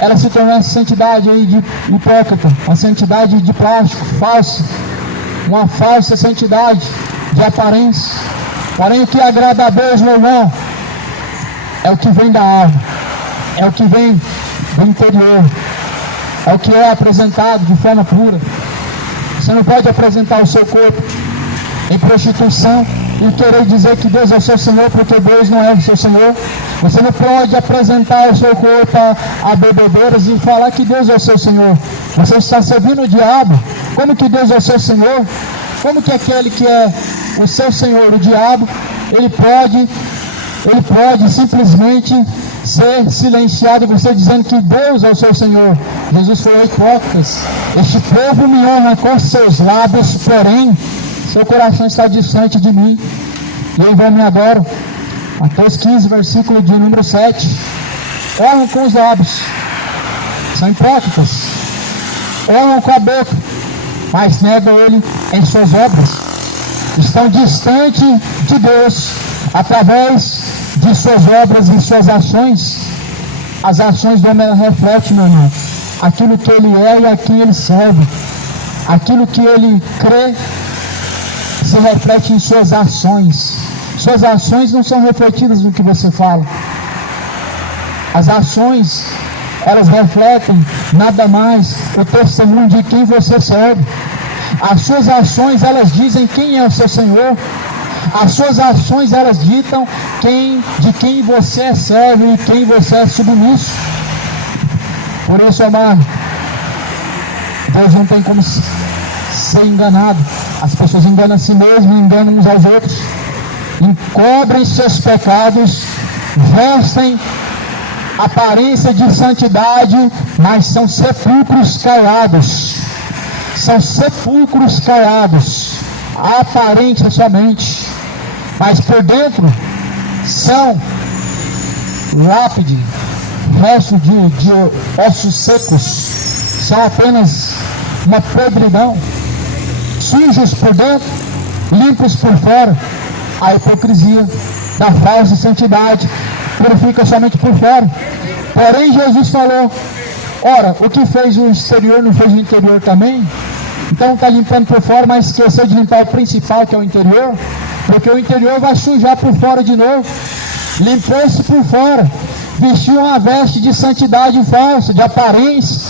ela se tornou uma santidade aí de hipócrita, uma santidade de plástico, falsa, uma falsa santidade de aparência. Porém, o que agrada a Deus, meu irmão, é o que vem da alma, é o que vem do interior, é o que é apresentado de forma pura. Você não pode apresentar o seu corpo em prostituição e querer dizer que Deus é o seu Senhor, porque Deus não é o seu Senhor. Você não pode apresentar o seu corpo a bebedeiras e falar que Deus é o seu Senhor. Você está servindo o diabo. Como que Deus é o seu Senhor? Como que aquele que é o seu Senhor, o diabo, ele pode simplesmente ser silenciado, você dizendo que Deus é o seu Senhor? Jesus falou: hipócritas, este povo me honra com seus lábios, porém seu coração está distante de mim, e eu vou me adorar. Mateus 15, versículo de número 7. Honram com os lábios, são hipócritas, honram com a boca, mas negam ele em suas obras, estão distantes de Deus através de suas obras e suas ações. As ações do homem refletem, meu irmão, aquilo que ele é e a quem ele serve. Aquilo que ele crê se reflete em suas ações. Suas ações não são refletidas no que você fala. As ações, elas refletem nada mais o testemunho de quem você serve. As suas ações, elas dizem quem é o seu Senhor. As suas ações, elas ditam de quem você serve e quem você é submisso. Por isso, amado, Deus não tem como ser enganado. As pessoas enganam a si mesmas, enganam uns aos outros, encobrem seus pecados, vestem aparência de santidade, mas são sepulcros caiados. São sepulcros caiados, aparência somente, mas por dentro são lápide, resto de ossos secos, são apenas uma podridão, sujos por dentro, limpos por fora. A hipocrisia da falsa santidade purifica somente por fora. Porém, Jesus falou: ora, o que fez o exterior não fez o interior também? Então está limpando por fora, mas esqueceu de limpar o principal, que é o interior, porque o interior vai sujar por fora de novo. Limpou-se por fora, vestiu uma veste de santidade falsa, de aparência,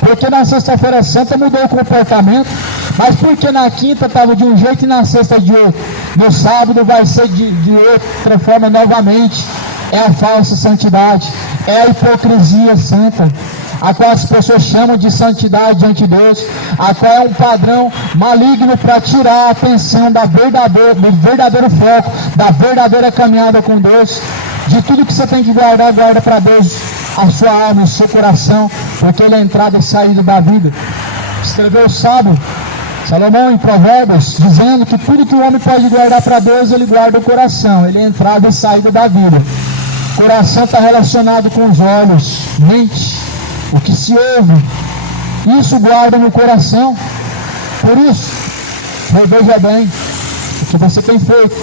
porque na sexta-feira santa mudou o comportamento, mas porque na quinta estava de um jeito e na sexta de outro, no sábado vai ser de outra forma novamente. É a falsa santidade, é a hipocrisia santa, a qual as pessoas chamam de santidade diante de Deus, a qual é um padrão maligno para tirar a atenção do verdadeiro foco, da verdadeira caminhada com Deus. De tudo que você tem que guardar, guarda para Deus a sua alma, o seu coração, porque ele é a entrada e saída da vida. Escreveu o sábio Salomão em Provérbios, dizendo que tudo que o homem pode guardar para Deus, ele guarda o coração, ele é a entrada e saída da vida. O coração está relacionado com os olhos, mente, o que se ouve, isso guarda no coração. Por isso, reveja bem o que você tem feito,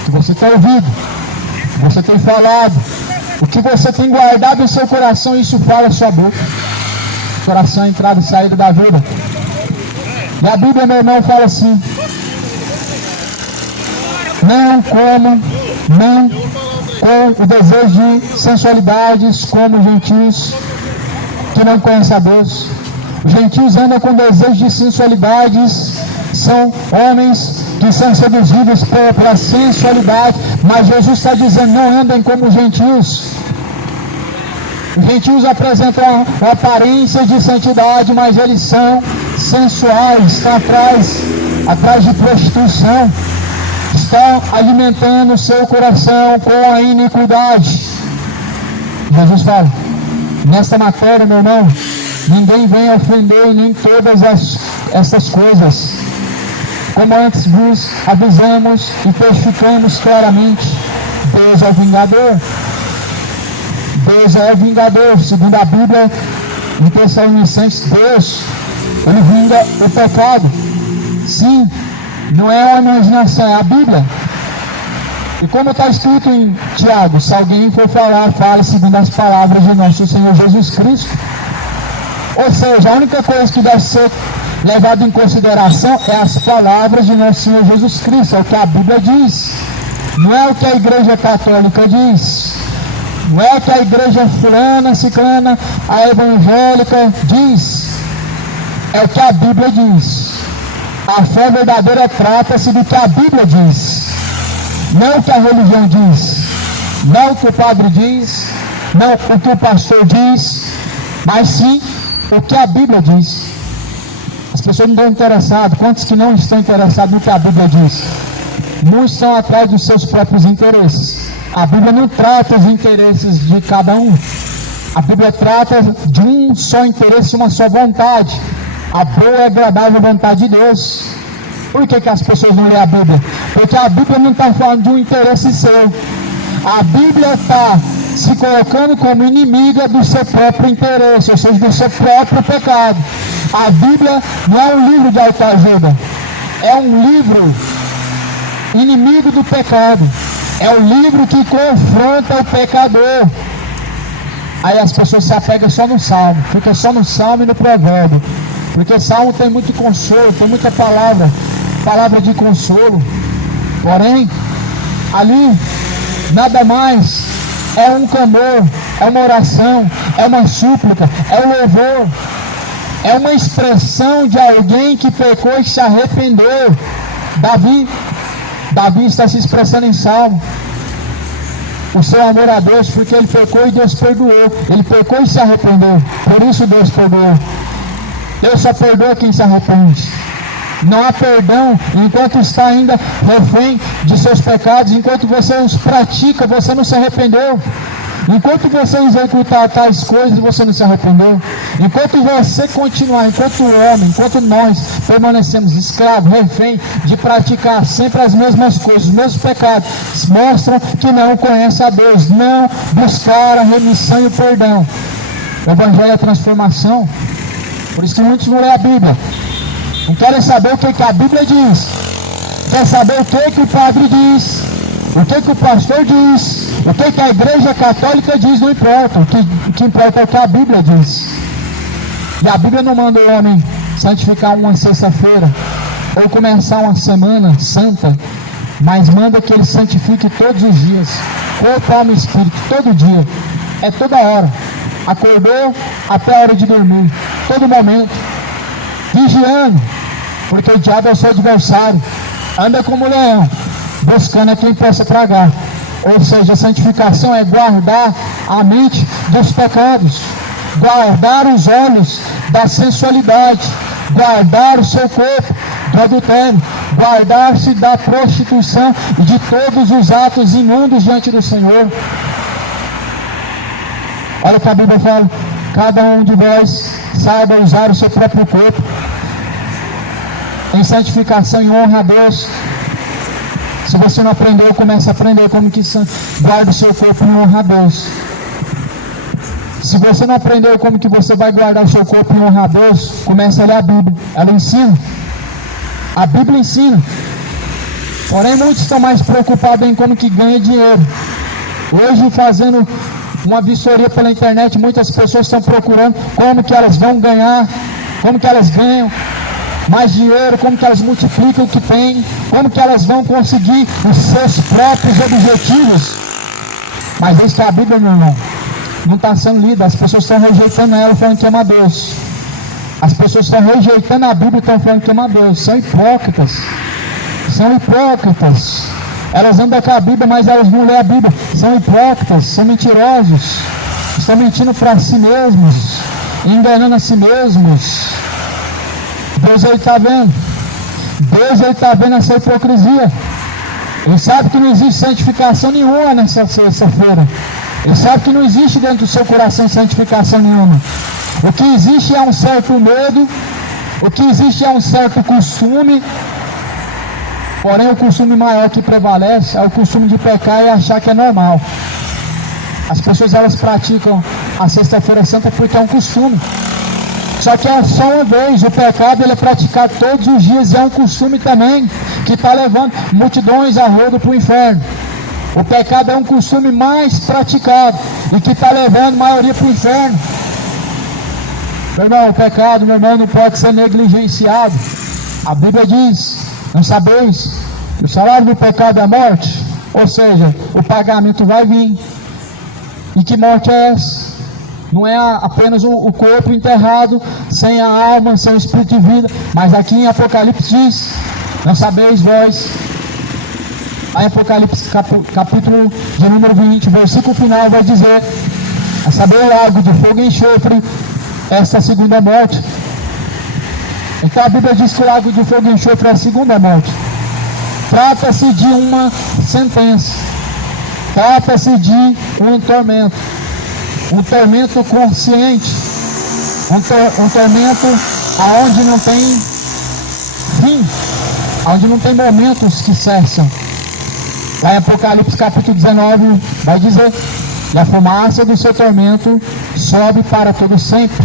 o que você tem ouvido, o que você tem falado, o que você tem guardado em seu coração, isso fala a sua boca. O coração é a entrada e saída da vida. E a Bíblia, meu irmão, fala assim: não comam, não com o desejo de sensualidades como os gentios que não conhecem a Deus. Os gentios andam com desejo de sensualidades, são homens que são seduzidos pela sensualidade, mas Jesus está dizendo: não andem como os gentios. Os gentios apresentam uma aparência de santidade, mas eles são sensuais, estão atrás de prostituição, estão alimentando o seu coração com a iniquidade. Jesus fala: nesta matéria, meu irmão, ninguém vem ofender nem todas essas coisas. como antes vos avisamos e testificamos claramente, Deus é o vingador. Deus é o vingador. Segundo a Bíblia, em Tessalonicenses, Deus, Ele vinga o pecado. Sim, não é uma imaginação, é a Bíblia. E como está escrito em Tiago, se alguém for falar, fale segundo as palavras de nosso Senhor Jesus Cristo. Ou seja, a única coisa que deve ser levada em consideração é as palavras de nosso Senhor Jesus Cristo, é o que a Bíblia diz. Não é o que a Igreja Católica diz. Não é o que a Igreja fulana, ciclana, a evangélica diz. É o que a Bíblia diz. A fé verdadeira trata-se do que a Bíblia diz. Não o que a religião diz. Não o que o padre diz. Não o que o pastor diz. Mas sim o que a Bíblia diz. As pessoas não estão interessadas. Quantos que não estão interessados no que a Bíblia diz? Muitos estão atrás dos seus próprios interesses. A Bíblia não trata os interesses de cada um. A Bíblia trata de um só interesse, uma só vontade. A boa e agradável vontade de Deus. Por que as pessoas não lêem a Bíblia? Porque a Bíblia não está falando de um interesse seu. A Bíblia está se colocando como inimiga do seu próprio interesse, ou seja, do seu próprio pecado. A Bíblia não é um livro de autoajuda. É um livro inimigo do pecado. É um livro que confronta o pecador. Aí as pessoas se apegam só no Salmo. Fica só no Salmo e no Provérbio. Porque Salmo tem muito consolo, tem muita palavra de consolo. Porém, ali, nada mais é um clamor, é uma oração, é uma súplica, é um louvor. É uma expressão de alguém que pecou e se arrependeu. Davi está se expressando em Salmo. O seu amor a Deus, porque ele pecou e Deus perdoou. Ele pecou e se arrependeu. Por isso Deus perdoou. Deus só perdoa quem se arrepende. Não há perdão enquanto está ainda refém de seus pecados. Enquanto você os pratica, você não se arrependeu. Enquanto você executar tais coisas, você não se arrependeu. Enquanto você continuar, enquanto o homem, enquanto nós permanecemos escravos, refém de praticar sempre as mesmas coisas, os mesmos pecados, mostram que não conhecem a Deus, não buscaram a remissão e o perdão. O Evangelho é a transformação. Por isso que muitos não lêem a Bíblia. Não querem saber o que a Bíblia diz. Quer saber o que o padre diz, o que o pastor diz, o que a Igreja Católica diz, não importa. O que importa é o que a Bíblia diz. E a Bíblia não manda o homem santificar uma sexta-feira ou começar uma semana santa, mas manda que ele santifique todos os dias, corpo, alma e espírito, todo dia. É toda hora. Acordou até a hora de dormir, todo momento, vigiando, porque o diabo é o seu adversário, anda como leão, buscando a quem possa tragar. Ou seja, a santificação é guardar a mente dos pecados, guardar os olhos da sensualidade, guardar o seu corpo do adultério, guardar-se da prostituição e de todos os atos imundos diante do Senhor. Olha o que a Bíblia fala: cada um de vós saiba usar o seu próprio corpo em santificação e honra a Deus. Se você não aprendeu, comece a aprender como que guarda o seu corpo em honra a Deus. Se você não aprendeu como que você vai guardar o seu corpo em honra a Deus, comece a ler a Bíblia. Ela ensina. A Bíblia ensina. Porém, muitos estão mais preocupados em como que ganha dinheiro. Hoje, fazendo uma vistoria pela internet, muitas pessoas estão procurando como que elas vão ganhar, como que elas ganham mais dinheiro, como que elas multiplicam o que tem, como que elas vão conseguir os seus próprios objetivos. Mas isso que a Bíblia, meu irmão, não está sendo lida. As pessoas estão rejeitando ela, falando que ama Deus. As pessoas estão rejeitando a Bíblia e estão falando que ama Deus. São hipócritas. São hipócritas. Elas andam com a Bíblia, mas elas não lêem a Bíblia. São hipócritas, são mentirosos. Estão mentindo para si mesmos, enganando a si mesmos. Deus, Ele está vendo. Deus, Ele está vendo essa hipocrisia. Ele sabe que não existe santificação nenhuma nessa sexta-feira. Ele sabe que não existe dentro do seu coração santificação nenhuma. O que existe é um certo medo. O que existe é um certo costume. Porém, o costume maior que prevalece é o costume de pecar e achar que é normal. As pessoas, elas praticam a Sexta-feira Santa porque é um costume. Só que é só uma vez. O pecado, ele é praticado todos os dias e é um costume também que está levando multidões a rodo para o inferno. O pecado é um costume mais praticado e que está levando a maioria para o inferno. Meu irmão, o pecado, meu irmão, não pode ser negligenciado. A Bíblia diz: não sabeis que o salário do pecado é a morte? Ou seja, o pagamento vai vir. E que morte é essa? Não é apenas o corpo enterrado, sem a alma, sem o espírito de vida. Mas aqui em Apocalipse diz: não sabeis vós. Aí em Apocalipse capítulo de número 20, versículo final, vai dizer: a saber, o lago de fogo e enxofre, essa é a segunda morte. Então a Bíblia diz que o lago de fogo e enxofre é a segunda morte. Trata-se de uma sentença. Trata-se de um tormento consciente, um tormento aonde não tem fim, aonde não tem momentos que cessam. Lá em Apocalipse capítulo 19 vai dizer: e a fumaça do seu tormento sobe para todo sempre.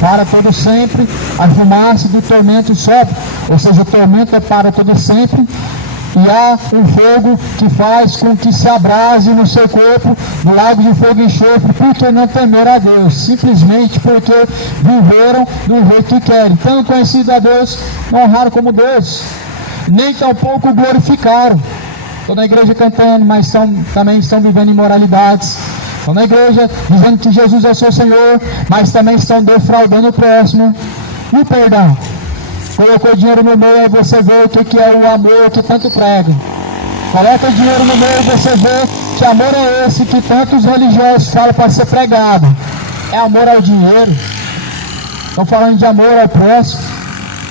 Para todo sempre, a fumaça do tormento sobe. Ou seja, o tormento é para todo sempre. E há um fogo que faz com que se abrase no seu corpo, no lago de fogo e enxofre, porque não temeram a Deus, simplesmente porque viveram do jeito que querem. Tão conhecido a Deus, não honraram como Deus, nem tampouco glorificaram. Estão na igreja cantando, mas também estão vivendo imoralidades. Estão na igreja dizendo que Jesus é o seu Senhor, mas também estão defraudando o próximo. E o perdão? Colocou dinheiro no meio e você vê o que é o amor que tanto prega. Coloca dinheiro no meio e você vê que amor é esse que tantos religiosos falam para ser pregado. É amor ao dinheiro. Estão falando de amor ao próximo.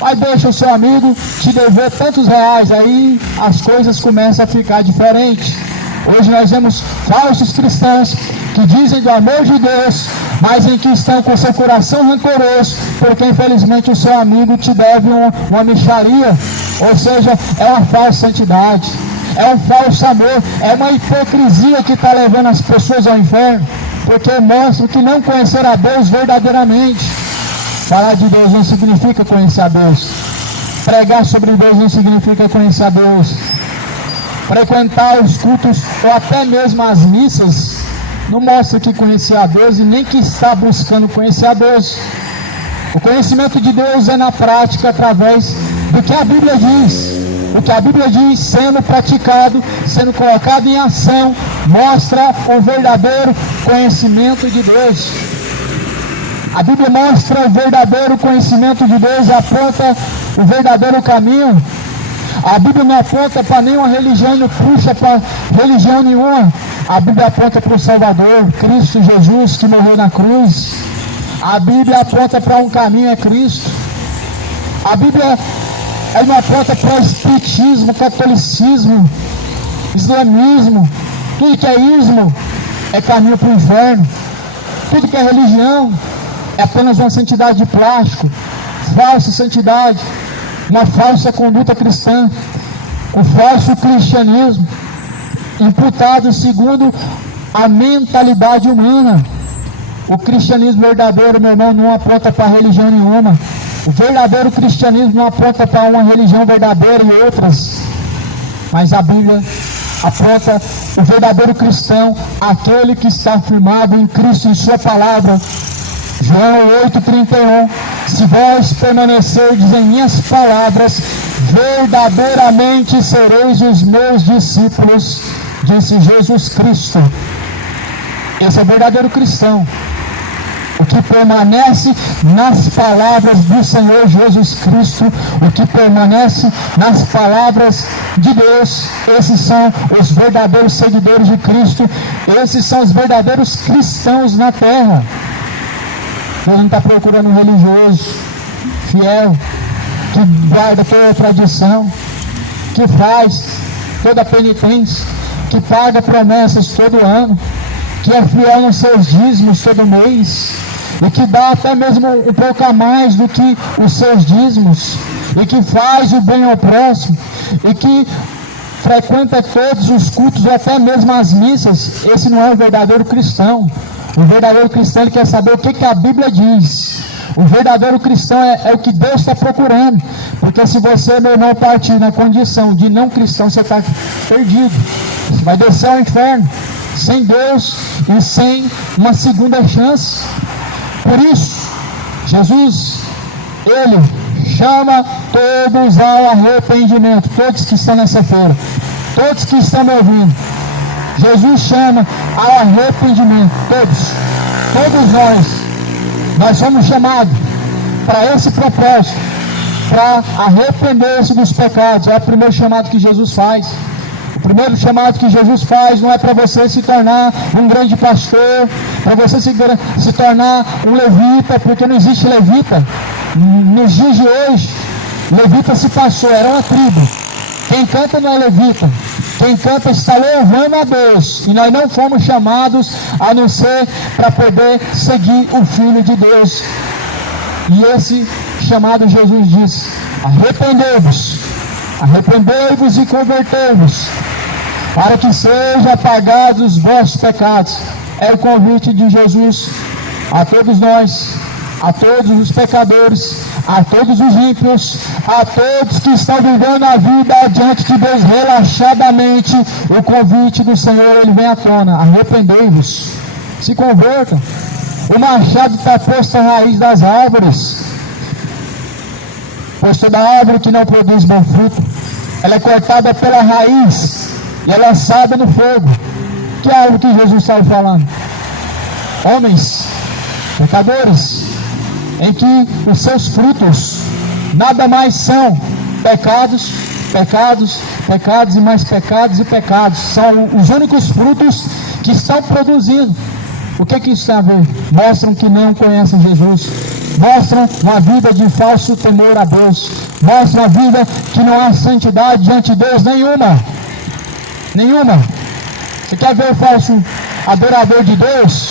Mas deixa o seu amigo te dever tantos reais, aí as coisas começam a ficar diferentes. Hoje nós vemos falsos cristãos que dizem do amor de Deus, mas em que estão com seu coração rancoroso, porque infelizmente o seu amigo te deve uma mixaria. Ou seja, é uma falsa santidade, é um falso amor, é uma hipocrisia que está levando as pessoas ao inferno, porque mostra que não conhecer a Deus verdadeiramente. Falar de Deus não significa conhecer a Deus. Pregar sobre Deus não significa conhecer a Deus. Frequentar os cultos ou até mesmo as missas não mostra que conhecer a Deus e nem que está buscando conhecer a Deus. O conhecimento de Deus é na prática, através do que a Bíblia diz. O que a Bíblia diz sendo praticado, sendo colocado em ação, mostra o verdadeiro conhecimento de Deus. A Bíblia mostra o verdadeiro conhecimento de Deus e aponta o verdadeiro caminho. A Bíblia não aponta para nenhuma religião, não puxa para religião nenhuma. A Bíblia aponta para o Salvador, Cristo Jesus, que morreu na cruz. A Bíblia aponta para um caminho, é Cristo. A Bíblia não aponta para o espiritismo, catolicismo, islamismo. Tudo que é ismo é caminho para o inferno. Tudo que é religião é apenas uma santidade de plástico, falsa santidade, uma falsa conduta cristã, um falso cristianismo, imputado segundo a mentalidade humana. O cristianismo verdadeiro, meu irmão, não aponta para religião nenhuma. O verdadeiro cristianismo não aponta para uma religião verdadeira e outras, mas a Bíblia aponta o verdadeiro cristão, aquele que está firmado em Cristo, em sua palavra. João 8,31: se vós permanecerdes em minhas palavras, verdadeiramente sereis os meus discípulos, disse Jesus Cristo. Esse é o verdadeiro cristão, o que permanece nas palavras do Senhor Jesus Cristo, o que permanece nas palavras de Deus. Esses são os verdadeiros seguidores de Cristo, esses são os verdadeiros cristãos na terra. Deus não está procurando um religioso fiel, que guarda toda a tradição, que faz toda a penitência, que paga promessas todo ano, que é fiel nos seus dízimos todo mês, e que dá até mesmo um pouco a mais do que os seus dízimos. e que faz o bem ao próximo, e que frequenta todos os cultos, até mesmo as missas, esse não é o verdadeiro cristão. O verdadeiro cristão, ele quer saber o que a Bíblia diz. O verdadeiro cristão é o que Deus está procurando. Porque se você, meu irmão, partir na condição de não cristão, você está perdido. Você vai descer ao inferno, sem Deus e sem uma segunda chance. Por isso, Jesus, Ele chama todos ao arrependimento. Todos que estão nessa feira, todos que estão me ouvindo, Jesus chama ao arrependimento. Todos nós somos chamados para esse propósito, para arrepender-se dos pecados. É o primeiro chamado que Jesus faz. O primeiro chamado que Jesus faz não é para você se tornar um grande pastor, para você se tornar um levita, porque não existe levita. Nos dias de hoje, levita se passou, era uma tribo. Quem canta não é levita. Quem canta está louvando a Deus. E nós não fomos chamados a não ser para poder seguir o Filho de Deus. E esse chamado Jesus diz: arrependei-vos e convertei-vos, para que sejam apagados os vossos pecados. É o convite de Jesus a todos nós, a todos os pecadores, a todos os ímpios, a todos que estão vivendo a vida diante de Deus relaxadamente. O convite do Senhor, ele vem à tona: arrependei-vos, se convertam. O machado está posto à raiz das árvores, pois toda árvore que não produz bom fruto, ela é cortada pela raiz e é lançada no fogo. Que árvore que Jesus estava falando? Homens, pecadores, em que os seus frutos nada mais são pecados, pecados, pecados e mais pecados e pecados. São os únicos frutos que estão produzindo. O que isso tem a ver? Mostram que não conhecem Jesus, mostram uma vida de falso temor a Deus, mostram uma vida que não há santidade diante de Deus nenhuma. Você quer ver o falso adorador de Deus?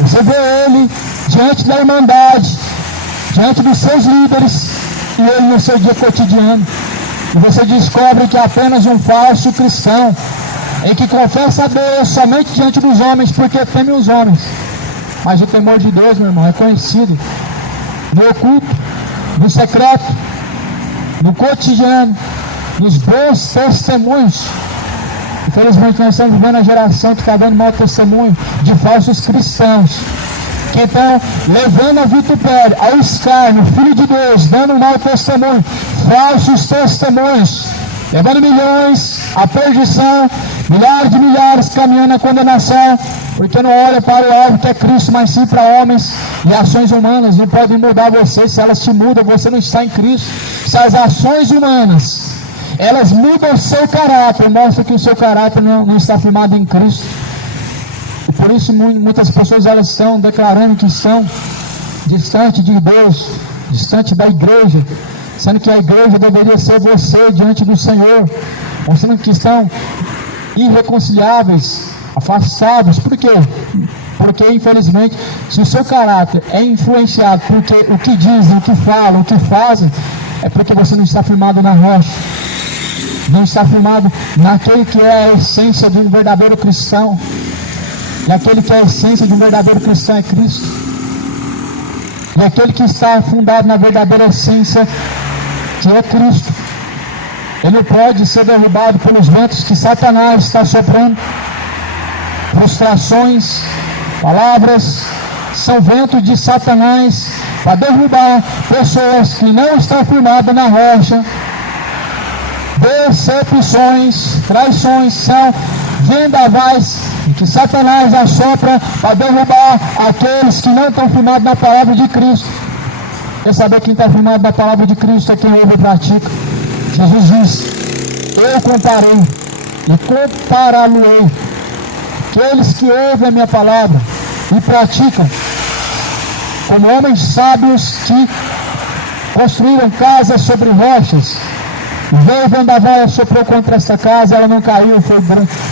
Você vê ele diante da irmandade, diante dos seus líderes, e ele no seu dia cotidiano. E você descobre que é apenas um falso cristão, em que confessa a Deus somente diante dos homens, porque teme os homens. Mas o temor de Deus, meu irmão, é conhecido no oculto, no secreto, no cotidiano, nos bons testemunhos. Infelizmente nós estamos vivendo a geração que está dando mau testemunho de falsos cristãos, que estão levando a vitupério, ao escárnio, o Filho de Deus, dando um mau testemunho, falsos testemunhos, levando milhões à perdição, milhares de milhares caminhando à condenação, porque não olha para o alvo que é Cristo, mas sim para homens. E ações humanas não podem mudar você. Se elas te mudam, você não está em Cristo. Se as ações humanas, elas mudam o seu caráter, mostram que o seu caráter não está firmado em Cristo. E por isso muitas pessoas elas estão declarando que estão distante de Deus, distante da igreja, sendo que a igreja deveria ser você diante do Senhor, mostrando que estão irreconciliáveis, afastados. Por quê? Porque infelizmente, se o seu caráter é influenciado porque o que dizem, o que falam, o que fazem, é porque você não está firmado na rocha, não está firmado naquele que é a essência de um verdadeiro cristão. E aquele que é a essência de um verdadeiro cristão é Cristo. E aquele que está fundado na verdadeira essência, que é Cristo, ele não pode ser derrubado pelos ventos que Satanás está soprando. Frustrações, palavras, são ventos de Satanás para derrubar pessoas que não estão firmadas na rocha. Decepções, traições são vendavais que Satanás assopra para derrubar aqueles que não estão firmados na palavra de Cristo. Quer saber quem está firmado na palavra de Cristo? É quem ouve e pratica. Jesus diz: eu comparei e compará-lo-ei aqueles que ouvem a minha palavra e praticam, como homens sábios que construíram casas sobre rochas. Veio o vendaval, soprou contra essa casa, ela não caiu, foi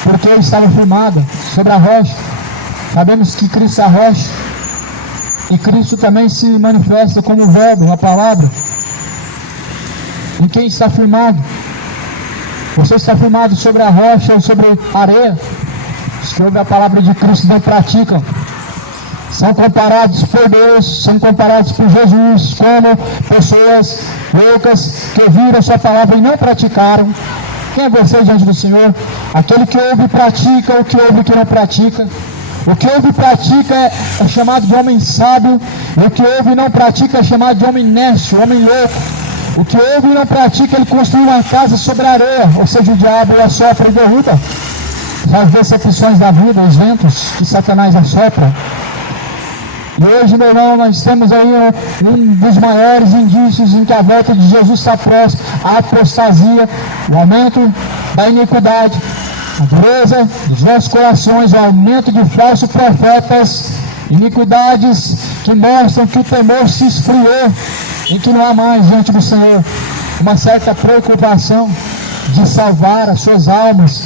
porque estava firmada sobre a rocha. Sabemos que Cristo é a rocha, e Cristo também se manifesta como o verbo, a palavra. Em quem está firmado? Você está firmado sobre a rocha ou sobre a areia? Sobre a palavra de Cristo não praticam. São comparados por Deus, são comparados por Jesus como pessoas loucas que ouviram sua palavra e não praticaram. Quem é você diante do Senhor? Aquele que ouve e pratica, o que ouve e que não pratica. O que ouve e pratica é chamado de homem sábio, e o que ouve e não pratica é chamado de homem nécio, homem louco. O que ouve e não pratica, ele construiu uma casa sobre a areia, ou seja, o diabo assopra e derruba. As decepções da vida, os ventos que Satanás assopra. E hoje, meu irmão, nós temos aí um dos maiores indícios em que a volta de Jesus está próxima: a apostasia, o aumento da iniquidade, a dureza dos nossos corações, o aumento de falsos profetas, iniquidades que mostram que o temor se esfriou e que não há mais diante do Senhor uma certa preocupação de salvar as suas almas,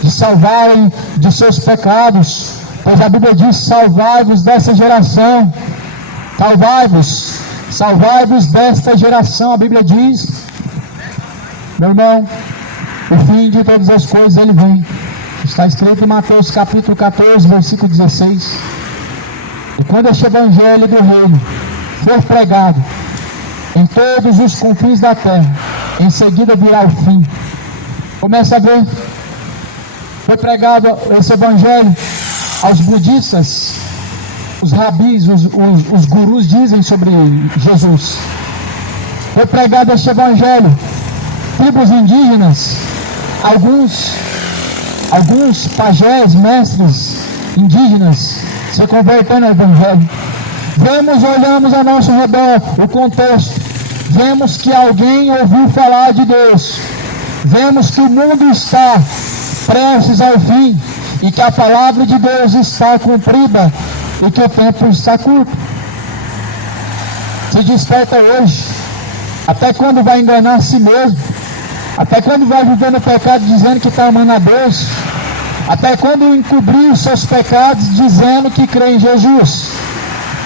de salvarem de seus pecados. Pois a Bíblia diz: salvai-vos dessa geração. Salvai-vos desta geração. A Bíblia diz, meu irmão, o fim de todas as coisas ele vem. Está escrito em Mateus capítulo 14, versículo 16. E quando este evangelho do reino for pregado em todos os confins da terra, em seguida virá o fim. Começa a ver, foi pregado esse evangelho aos budistas, os rabis, os gurus dizem sobre Jesus. Foi pregado este evangelho, tribos indígenas, alguns pajés, mestres indígenas se convertendo ao evangelho. Olhamos ao nosso redor o contexto, vemos que alguém ouviu falar de Deus, vemos que o mundo está prestes ao fim, e que a palavra de Deus está cumprida, e que o tempo está curto. Se desperta hoje. Até quando vai enganar a si mesmo? Até quando vai viver no pecado dizendo que está amando a Deus? Até quando encobrir os seus pecados dizendo que crê em Jesus?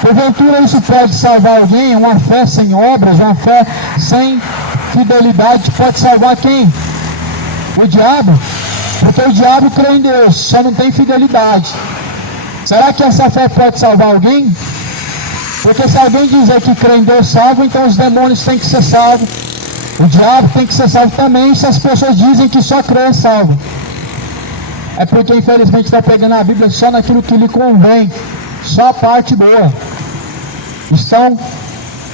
Porventura isso pode salvar alguém? Uma fé sem obras, uma fé sem fidelidade pode salvar quem? O diabo? Porque o diabo crê em Deus, só não tem fidelidade. Será que essa fé pode salvar alguém? Porque se alguém dizer que crê em Deus salvo, então os demônios têm que ser salvos. O diabo tem que ser salvo também, se as pessoas dizem que só crê é salvo. É porque infelizmente está pegando a Bíblia só naquilo que lhe convém, só a parte boa. Estão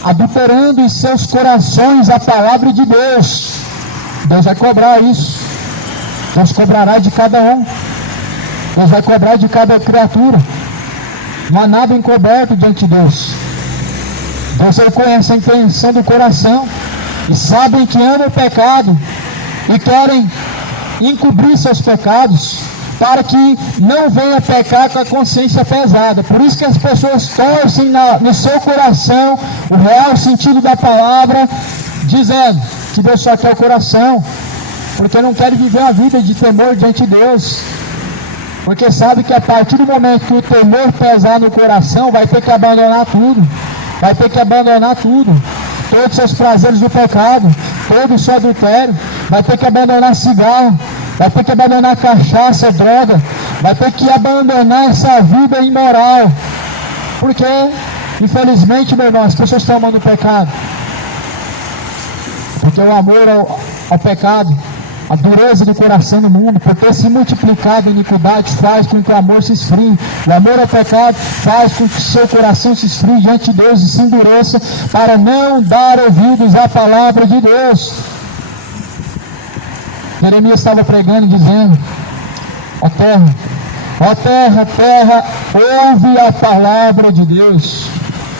adulterando em seus corações a palavra de Deus. Deus vai cobrar isso. Deus cobrará de cada um. Deus vai cobrar de cada criatura. Não há nada encoberto diante de Deus. Deus conhece a intenção do coração. E sabem que amam o pecado. E querem encobrir seus pecados, para que não venha pecar com a consciência pesada. Por isso que as pessoas torcem no seu coração o real sentido da palavra, dizendo que Deus só quer o coração, porque não querem viver uma vida de temor diante de Deus, porque sabe que a partir do momento que o temor pesar no coração, vai ter que abandonar tudo, todos os seus prazeres do pecado, todo o seu adultério, vai ter que abandonar cigarro, vai ter que abandonar cachaça, droga, vai ter que abandonar essa vida imoral, porque infelizmente, meu irmão, as pessoas estão amando o pecado, porque o amor ao pecado, a dureza do coração do mundo, por ter se multiplicado a iniquidade, faz com que o amor se esfrie. O amor ao pecado faz com que seu coração se esfrie diante de Deus e se endureça para não dar ouvidos à palavra de Deus. Jeremias estava pregando e dizendo: ó terra, terra, ouve a palavra de Deus.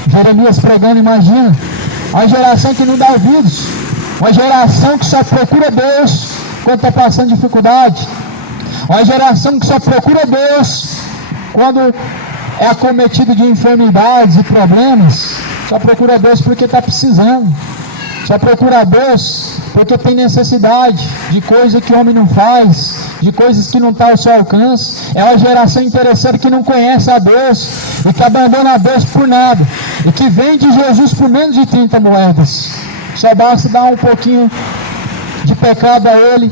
Jeremias pregando, imagina, uma geração que não dá ouvidos, uma geração que só procura Deus quando está passando dificuldade, uma geração que só procura Deus quando é acometido de enfermidades e problemas, só procura Deus porque está precisando, só procura Deus porque tem necessidade de coisa que o homem não faz, de coisas que não estão ao seu alcance. É uma geração interesseira que não conhece a Deus e que abandona a Deus por nada, e que vende Jesus por menos de 30 moedas, Só basta dar um pouquinho de pecado a ele,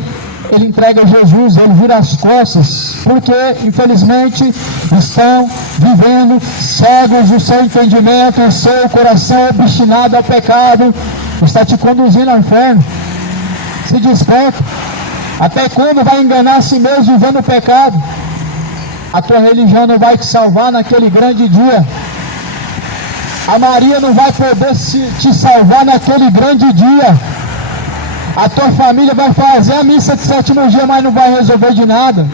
ele entrega Jesus, ele vira as costas, porque infelizmente estão vivendo cegos o seu entendimento, o seu coração obstinado ao pecado, está te conduzindo ao inferno. Se desperta. Até quando vai enganar a si mesmo vivendo o pecado? A tua religião não vai te salvar naquele grande dia. A Maria não vai poder te salvar naquele grande dia. A tua família vai fazer a missa de sétimo dia, mas não vai resolver de nada.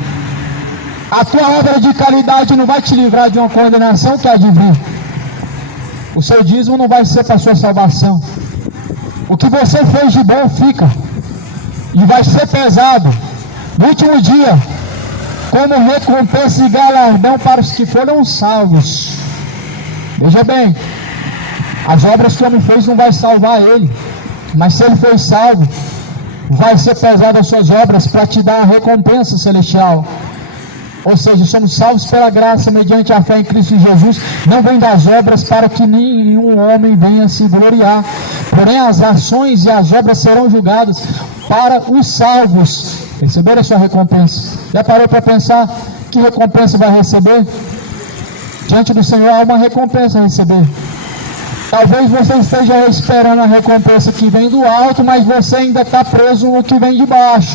A tua obra de caridade não vai te livrar de uma condenação que há de vir. O seu dízimo não vai ser para a sua salvação. O que você fez de bom fica. E vai ser pesado. No último dia, como recompensa e galardão para os que foram salvos. Veja bem, as obras que o homem fez não vai salvar ele, mas se ele foi salvo, vai ser pesado as suas obras para te dar a recompensa celestial. Ou seja, somos salvos pela graça mediante a fé em Cristo Jesus, não vem das obras para que nenhum homem venha se gloriar. Porém as ações e as obras serão julgadas para os salvos receber a sua recompensa. Já parou para pensar que recompensa vai receber? Diante do Senhor há uma recompensa a receber. Talvez você esteja esperando a recompensa que vem do alto, mas você ainda está preso no que vem de baixo.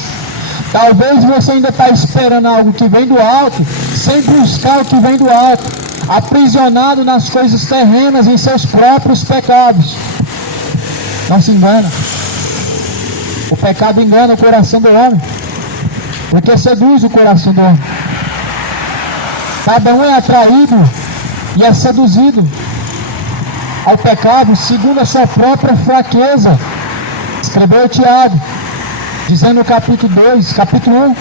Talvez você ainda está esperando algo que vem do alto, sem buscar o que vem do alto, aprisionado nas coisas terrenas, em seus próprios pecados. Não se engana. O pecado engana o coração do homem, porque seduz o coração do homem. Cada um é atraído e é seduzido ao pecado segundo a sua própria fraqueza. Escreveu Tiago, dizendo no capítulo 2, capítulo 1,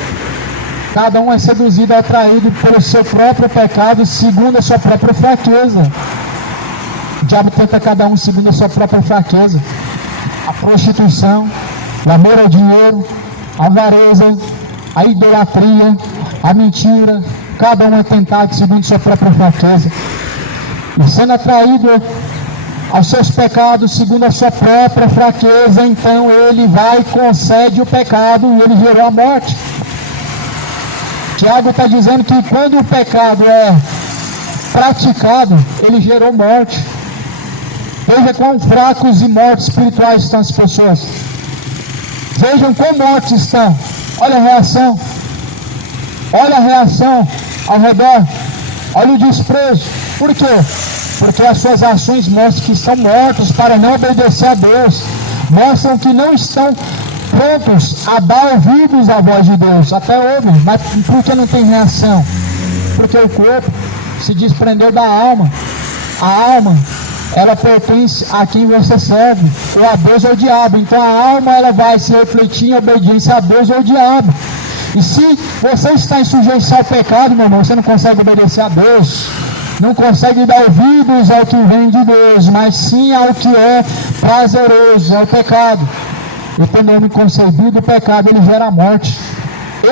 cada um é seduzido e atraído pelo seu próprio pecado segundo a sua própria fraqueza. O diabo tenta cada um segundo a sua própria fraqueza. A prostituição, o amor ao dinheiro, a avareza, a idolatria, a mentira, cada um é tentado segundo a sua própria fraqueza. E sendo atraído aos seus pecados segundo a sua própria fraqueza, então ele vai e concede o pecado e ele gerou a morte. Tiago está dizendo que quando o pecado é praticado, ele gerou morte. Veja quão fracos e mortos espirituais estão as pessoas. Vejam quão mortos estão. Olha a reação. Olha a reação ao redor. Olha o desprezo. Por quê? Porque as suas ações mostram que estão mortos para não obedecer a Deus. Mostram que não estão prontos a dar ouvidos à voz de Deus. Até ouvem, mas por que não tem reação? Porque o corpo se desprendeu da alma. A alma, ela pertence a quem você serve, ou a Deus ou ao diabo. Então a alma, ela vai se refletir em obediência a Deus ou ao diabo. E se você está em sujeição ao pecado, meu irmão, você não consegue obedecer a Deus. Não consegue dar ouvidos ao que vem de Deus, mas sim ao que é prazeroso, ao pecado. E tendo homem concebido o pecado, ele gera a morte.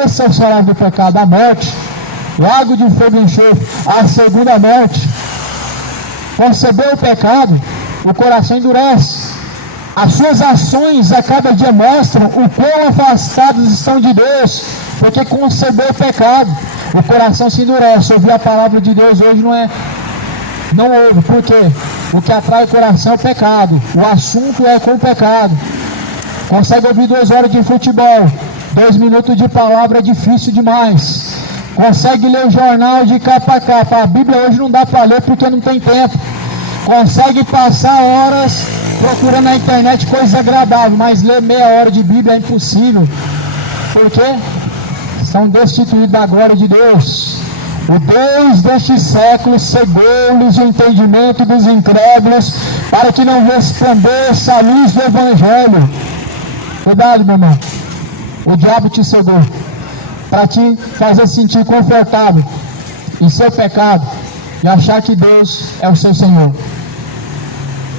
Esse é o salário do pecado, a morte. Lago de fogo e enxofre, a segunda morte. Conceber o pecado, o coração endurece. As suas ações a cada dia mostram o quão afastados estão de Deus, porque concebeu o pecado, o coração se endurece. Ouvir a palavra de Deus hoje não ouve. Por quê? O que atrai o coração é o pecado. O assunto é com o pecado. Consegue ouvir 2 horas de futebol, 2 minutos de palavra é difícil demais. Consegue ler o jornal de capa a capa. A Bíblia hoje não dá para ler porque não tem tempo. Consegue passar horas procurando na internet coisa agradável, mas ler meia hora de Bíblia é impossível. Por quê? São destituídos da glória de Deus. O Deus deste século cegou-lhes o entendimento dos incrédulos, para que não resplandeça a luz do Evangelho. Cuidado, meu irmão. O diabo te cegou para te fazer sentir confortável em seu pecado e achar que Deus é o seu Senhor.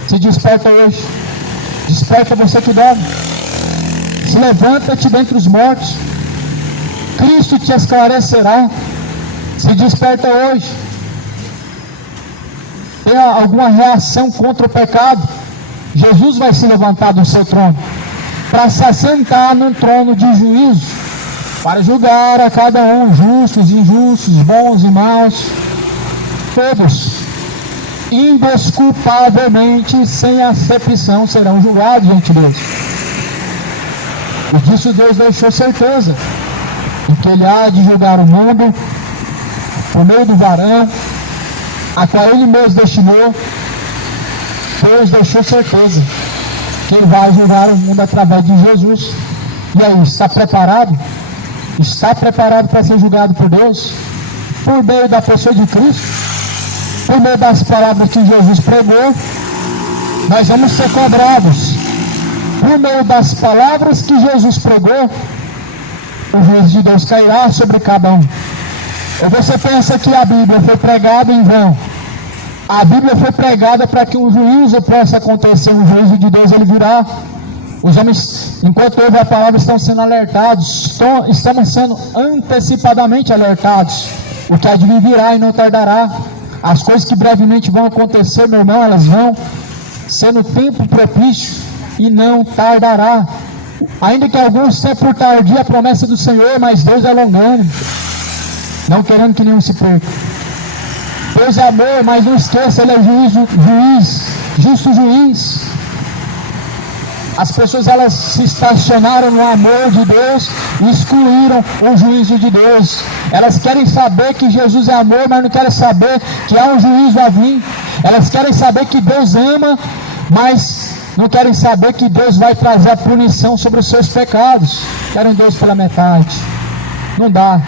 Se desperta hoje. Desperta você que dorme. Se levanta-te dentre os mortos. Cristo te esclarecerá. Se desperta hoje. Tem alguma reação contra o pecado? Jesus vai se levantar do seu trono para se assentar num trono de juízo, para julgar a cada um, justos e injustos, bons e maus, todos, indesculpavelmente, sem acepção, serão julgados diante de Deus. E disso Deus deixou certeza, de que Ele há de julgar o mundo por meio do varão, a qual Ele mesmo destinou. Deus deixou certeza que Ele vai julgar o mundo através de Jesus. E aí, está preparado? Está preparado para ser julgado por Deus? Por meio da pessoa de Cristo? Por meio das palavras que Jesus pregou? Nós vamos ser cobrados. Por meio das palavras que Jesus pregou, o juízo de Deus cairá sobre cada um. Ou você pensa que a Bíblia foi pregada em vão? A Bíblia foi pregada para que um juízo possa acontecer, um juízo de Deus ele virá. Os homens, enquanto ouvem a palavra, estão sendo alertados, estamos sendo antecipadamente alertados. O que há de vir virá e não tardará. As coisas que brevemente vão acontecer, meu irmão, elas vão ser no tempo propício e não tardará. Ainda que alguns tenham por tardia a promessa do Senhor, mas Deus é longânimo, não querendo que nenhum se perca. Deus é amor, mas não esqueça, Ele é justo juiz. As pessoas elas se estacionaram no amor de Deus e excluíram o juízo de Deus. Elas querem saber que Jesus é amor, mas não querem saber que há um juízo a vir. Elas querem saber que Deus ama, mas não querem saber que Deus vai trazer a punição sobre os seus pecados. Querem Deus pela metade. Não dá.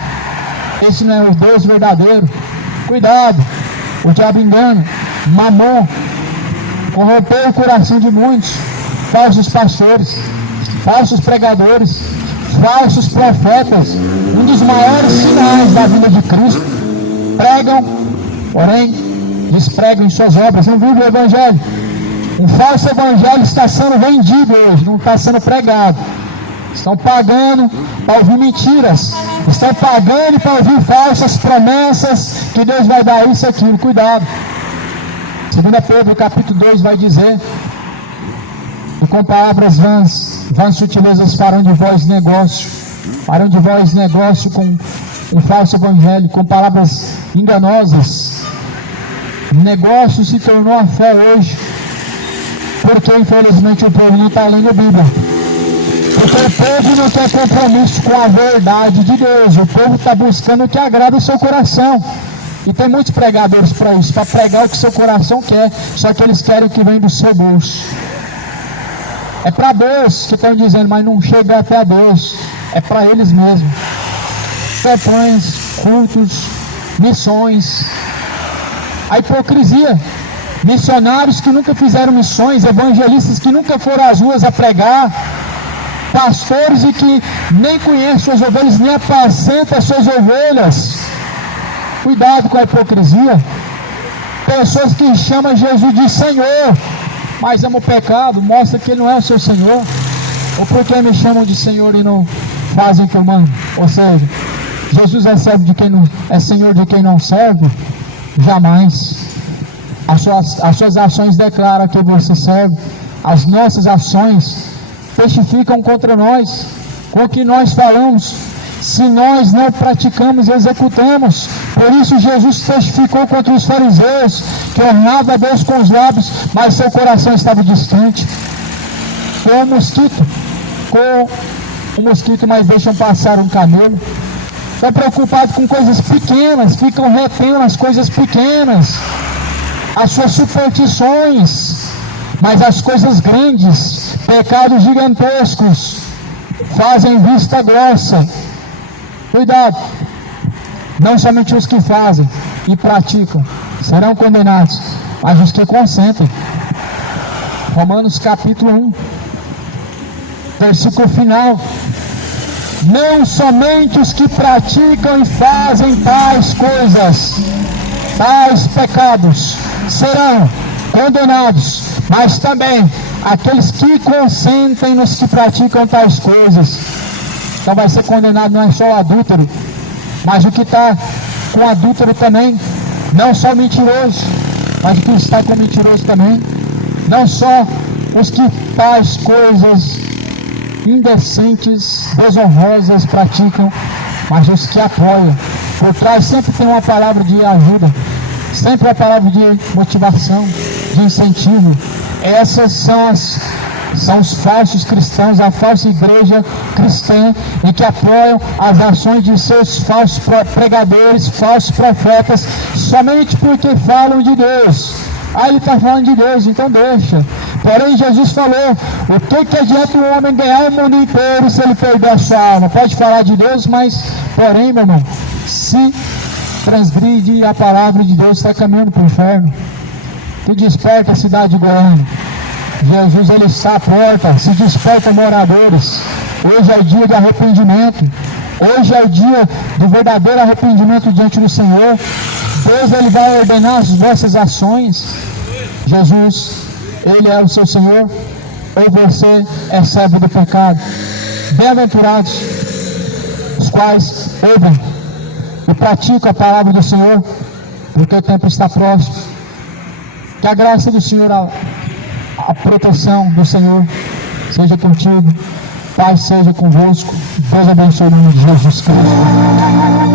Esse não é o Deus verdadeiro. Cuidado, o diabo engana. Mamon corrompeu o coração de muitos. Falsos pastores, falsos pregadores, falsos profetas. Um dos maiores sinais da vida de Cristo. Pregam, porém despregam em suas obras. Não vive o evangelho. Um falso evangelho está sendo vendido hoje, não está sendo pregado. Estão pagando para ouvir mentiras. Estão pagando para ouvir falsas promessas que Deus vai dar isso e aquilo. Cuidado. 2 Pedro capítulo 2 vai dizer: e com palavras vãs sutilezas farão de vós negócio com um falso evangelho, com palavras enganosas. Negócio se tornou a fé hoje, porque infelizmente o povo não está lendo a Bíblia. Porque o povo não quer compromisso com a verdade de Deus. O povo está buscando o que agrada o seu coração. E tem muitos pregadores para isso, para pregar o que seu coração quer, só que eles querem o que vem do seu bolso. É para Deus que estão dizendo, mas não chega até a Deus. É para eles mesmos. Campanhas, cultos, missões. A hipocrisia. Missionários que nunca fizeram missões, evangelistas que nunca foram às ruas a pregar, pastores e que nem conhecem suas ovelhas, nem apacentam as suas ovelhas. Cuidado com a hipocrisia. Pessoas que chamam Jesus de Senhor, mas amam o pecado, mostra que Ele não é o seu Senhor. Ou porque me chamam de Senhor e não fazem o que eu mando? Ou seja, Jesus é servo de quem não é Senhor de quem não serve? Jamais. As suas ações declaram que você serve. As nossas ações testificam contra nós. Com o que nós falamos, se nós não praticamos e executamos. Por isso Jesus testificou contra os fariseus, que honrava a Deus com os lábios, mas seu coração estava distante. Com o mosquito, mas deixam passar um camelo. Estão preocupados com coisas pequenas, ficam retendo as coisas pequenas, as suas superstições, mas as coisas grandes, pecados gigantescos, fazem vista grossa. Cuidado, não somente os que fazem e praticam serão condenados, mas os que consentem. Romanos capítulo 1, versículo final: não somente os que praticam e fazem tais coisas, tais pecados, serão condenados, mas também aqueles que consentem nos que praticam tais coisas. Então vai ser condenado não é só o adúltero, mas o que está com adúltero também, não só o mentiroso, mas o que está com o mentiroso também, não só os que tais coisas indecentes, desonrosas praticam, mas os que apoiam. Por trás sempre tem uma palavra de ajuda, sempre a palavra de motivação, de incentivo. Essas são os falsos cristãos, a falsa igreja cristã, e que apoiam as ações de seus falsos pregadores, falsos profetas, somente porque falam de Deus. Aí ele está falando de Deus, então deixa. Porém, Jesus falou: o que adianta um homem ganhar o mundo inteiro se ele perder a sua alma? Pode falar de Deus, mas, porém, meu irmão, se transgride a palavra de Deus, está caminhando para o inferno. Se desperta a cidade de Goiânia. Jesus, ele está à porta. Se desperta, moradores. Hoje é o dia de arrependimento. Hoje é o dia do verdadeiro arrependimento diante do Senhor. Deus, ele vai ordenar as vossas ações. Jesus, ele é o seu Senhor, ou você é servo do pecado. Bem-aventurados os quais ouvem e praticam a palavra do Senhor, porque o tempo está próximo. Que a graça do Senhor, a proteção do Senhor seja contigo. Paz seja convosco. Deus abençoe o nome de Jesus Cristo.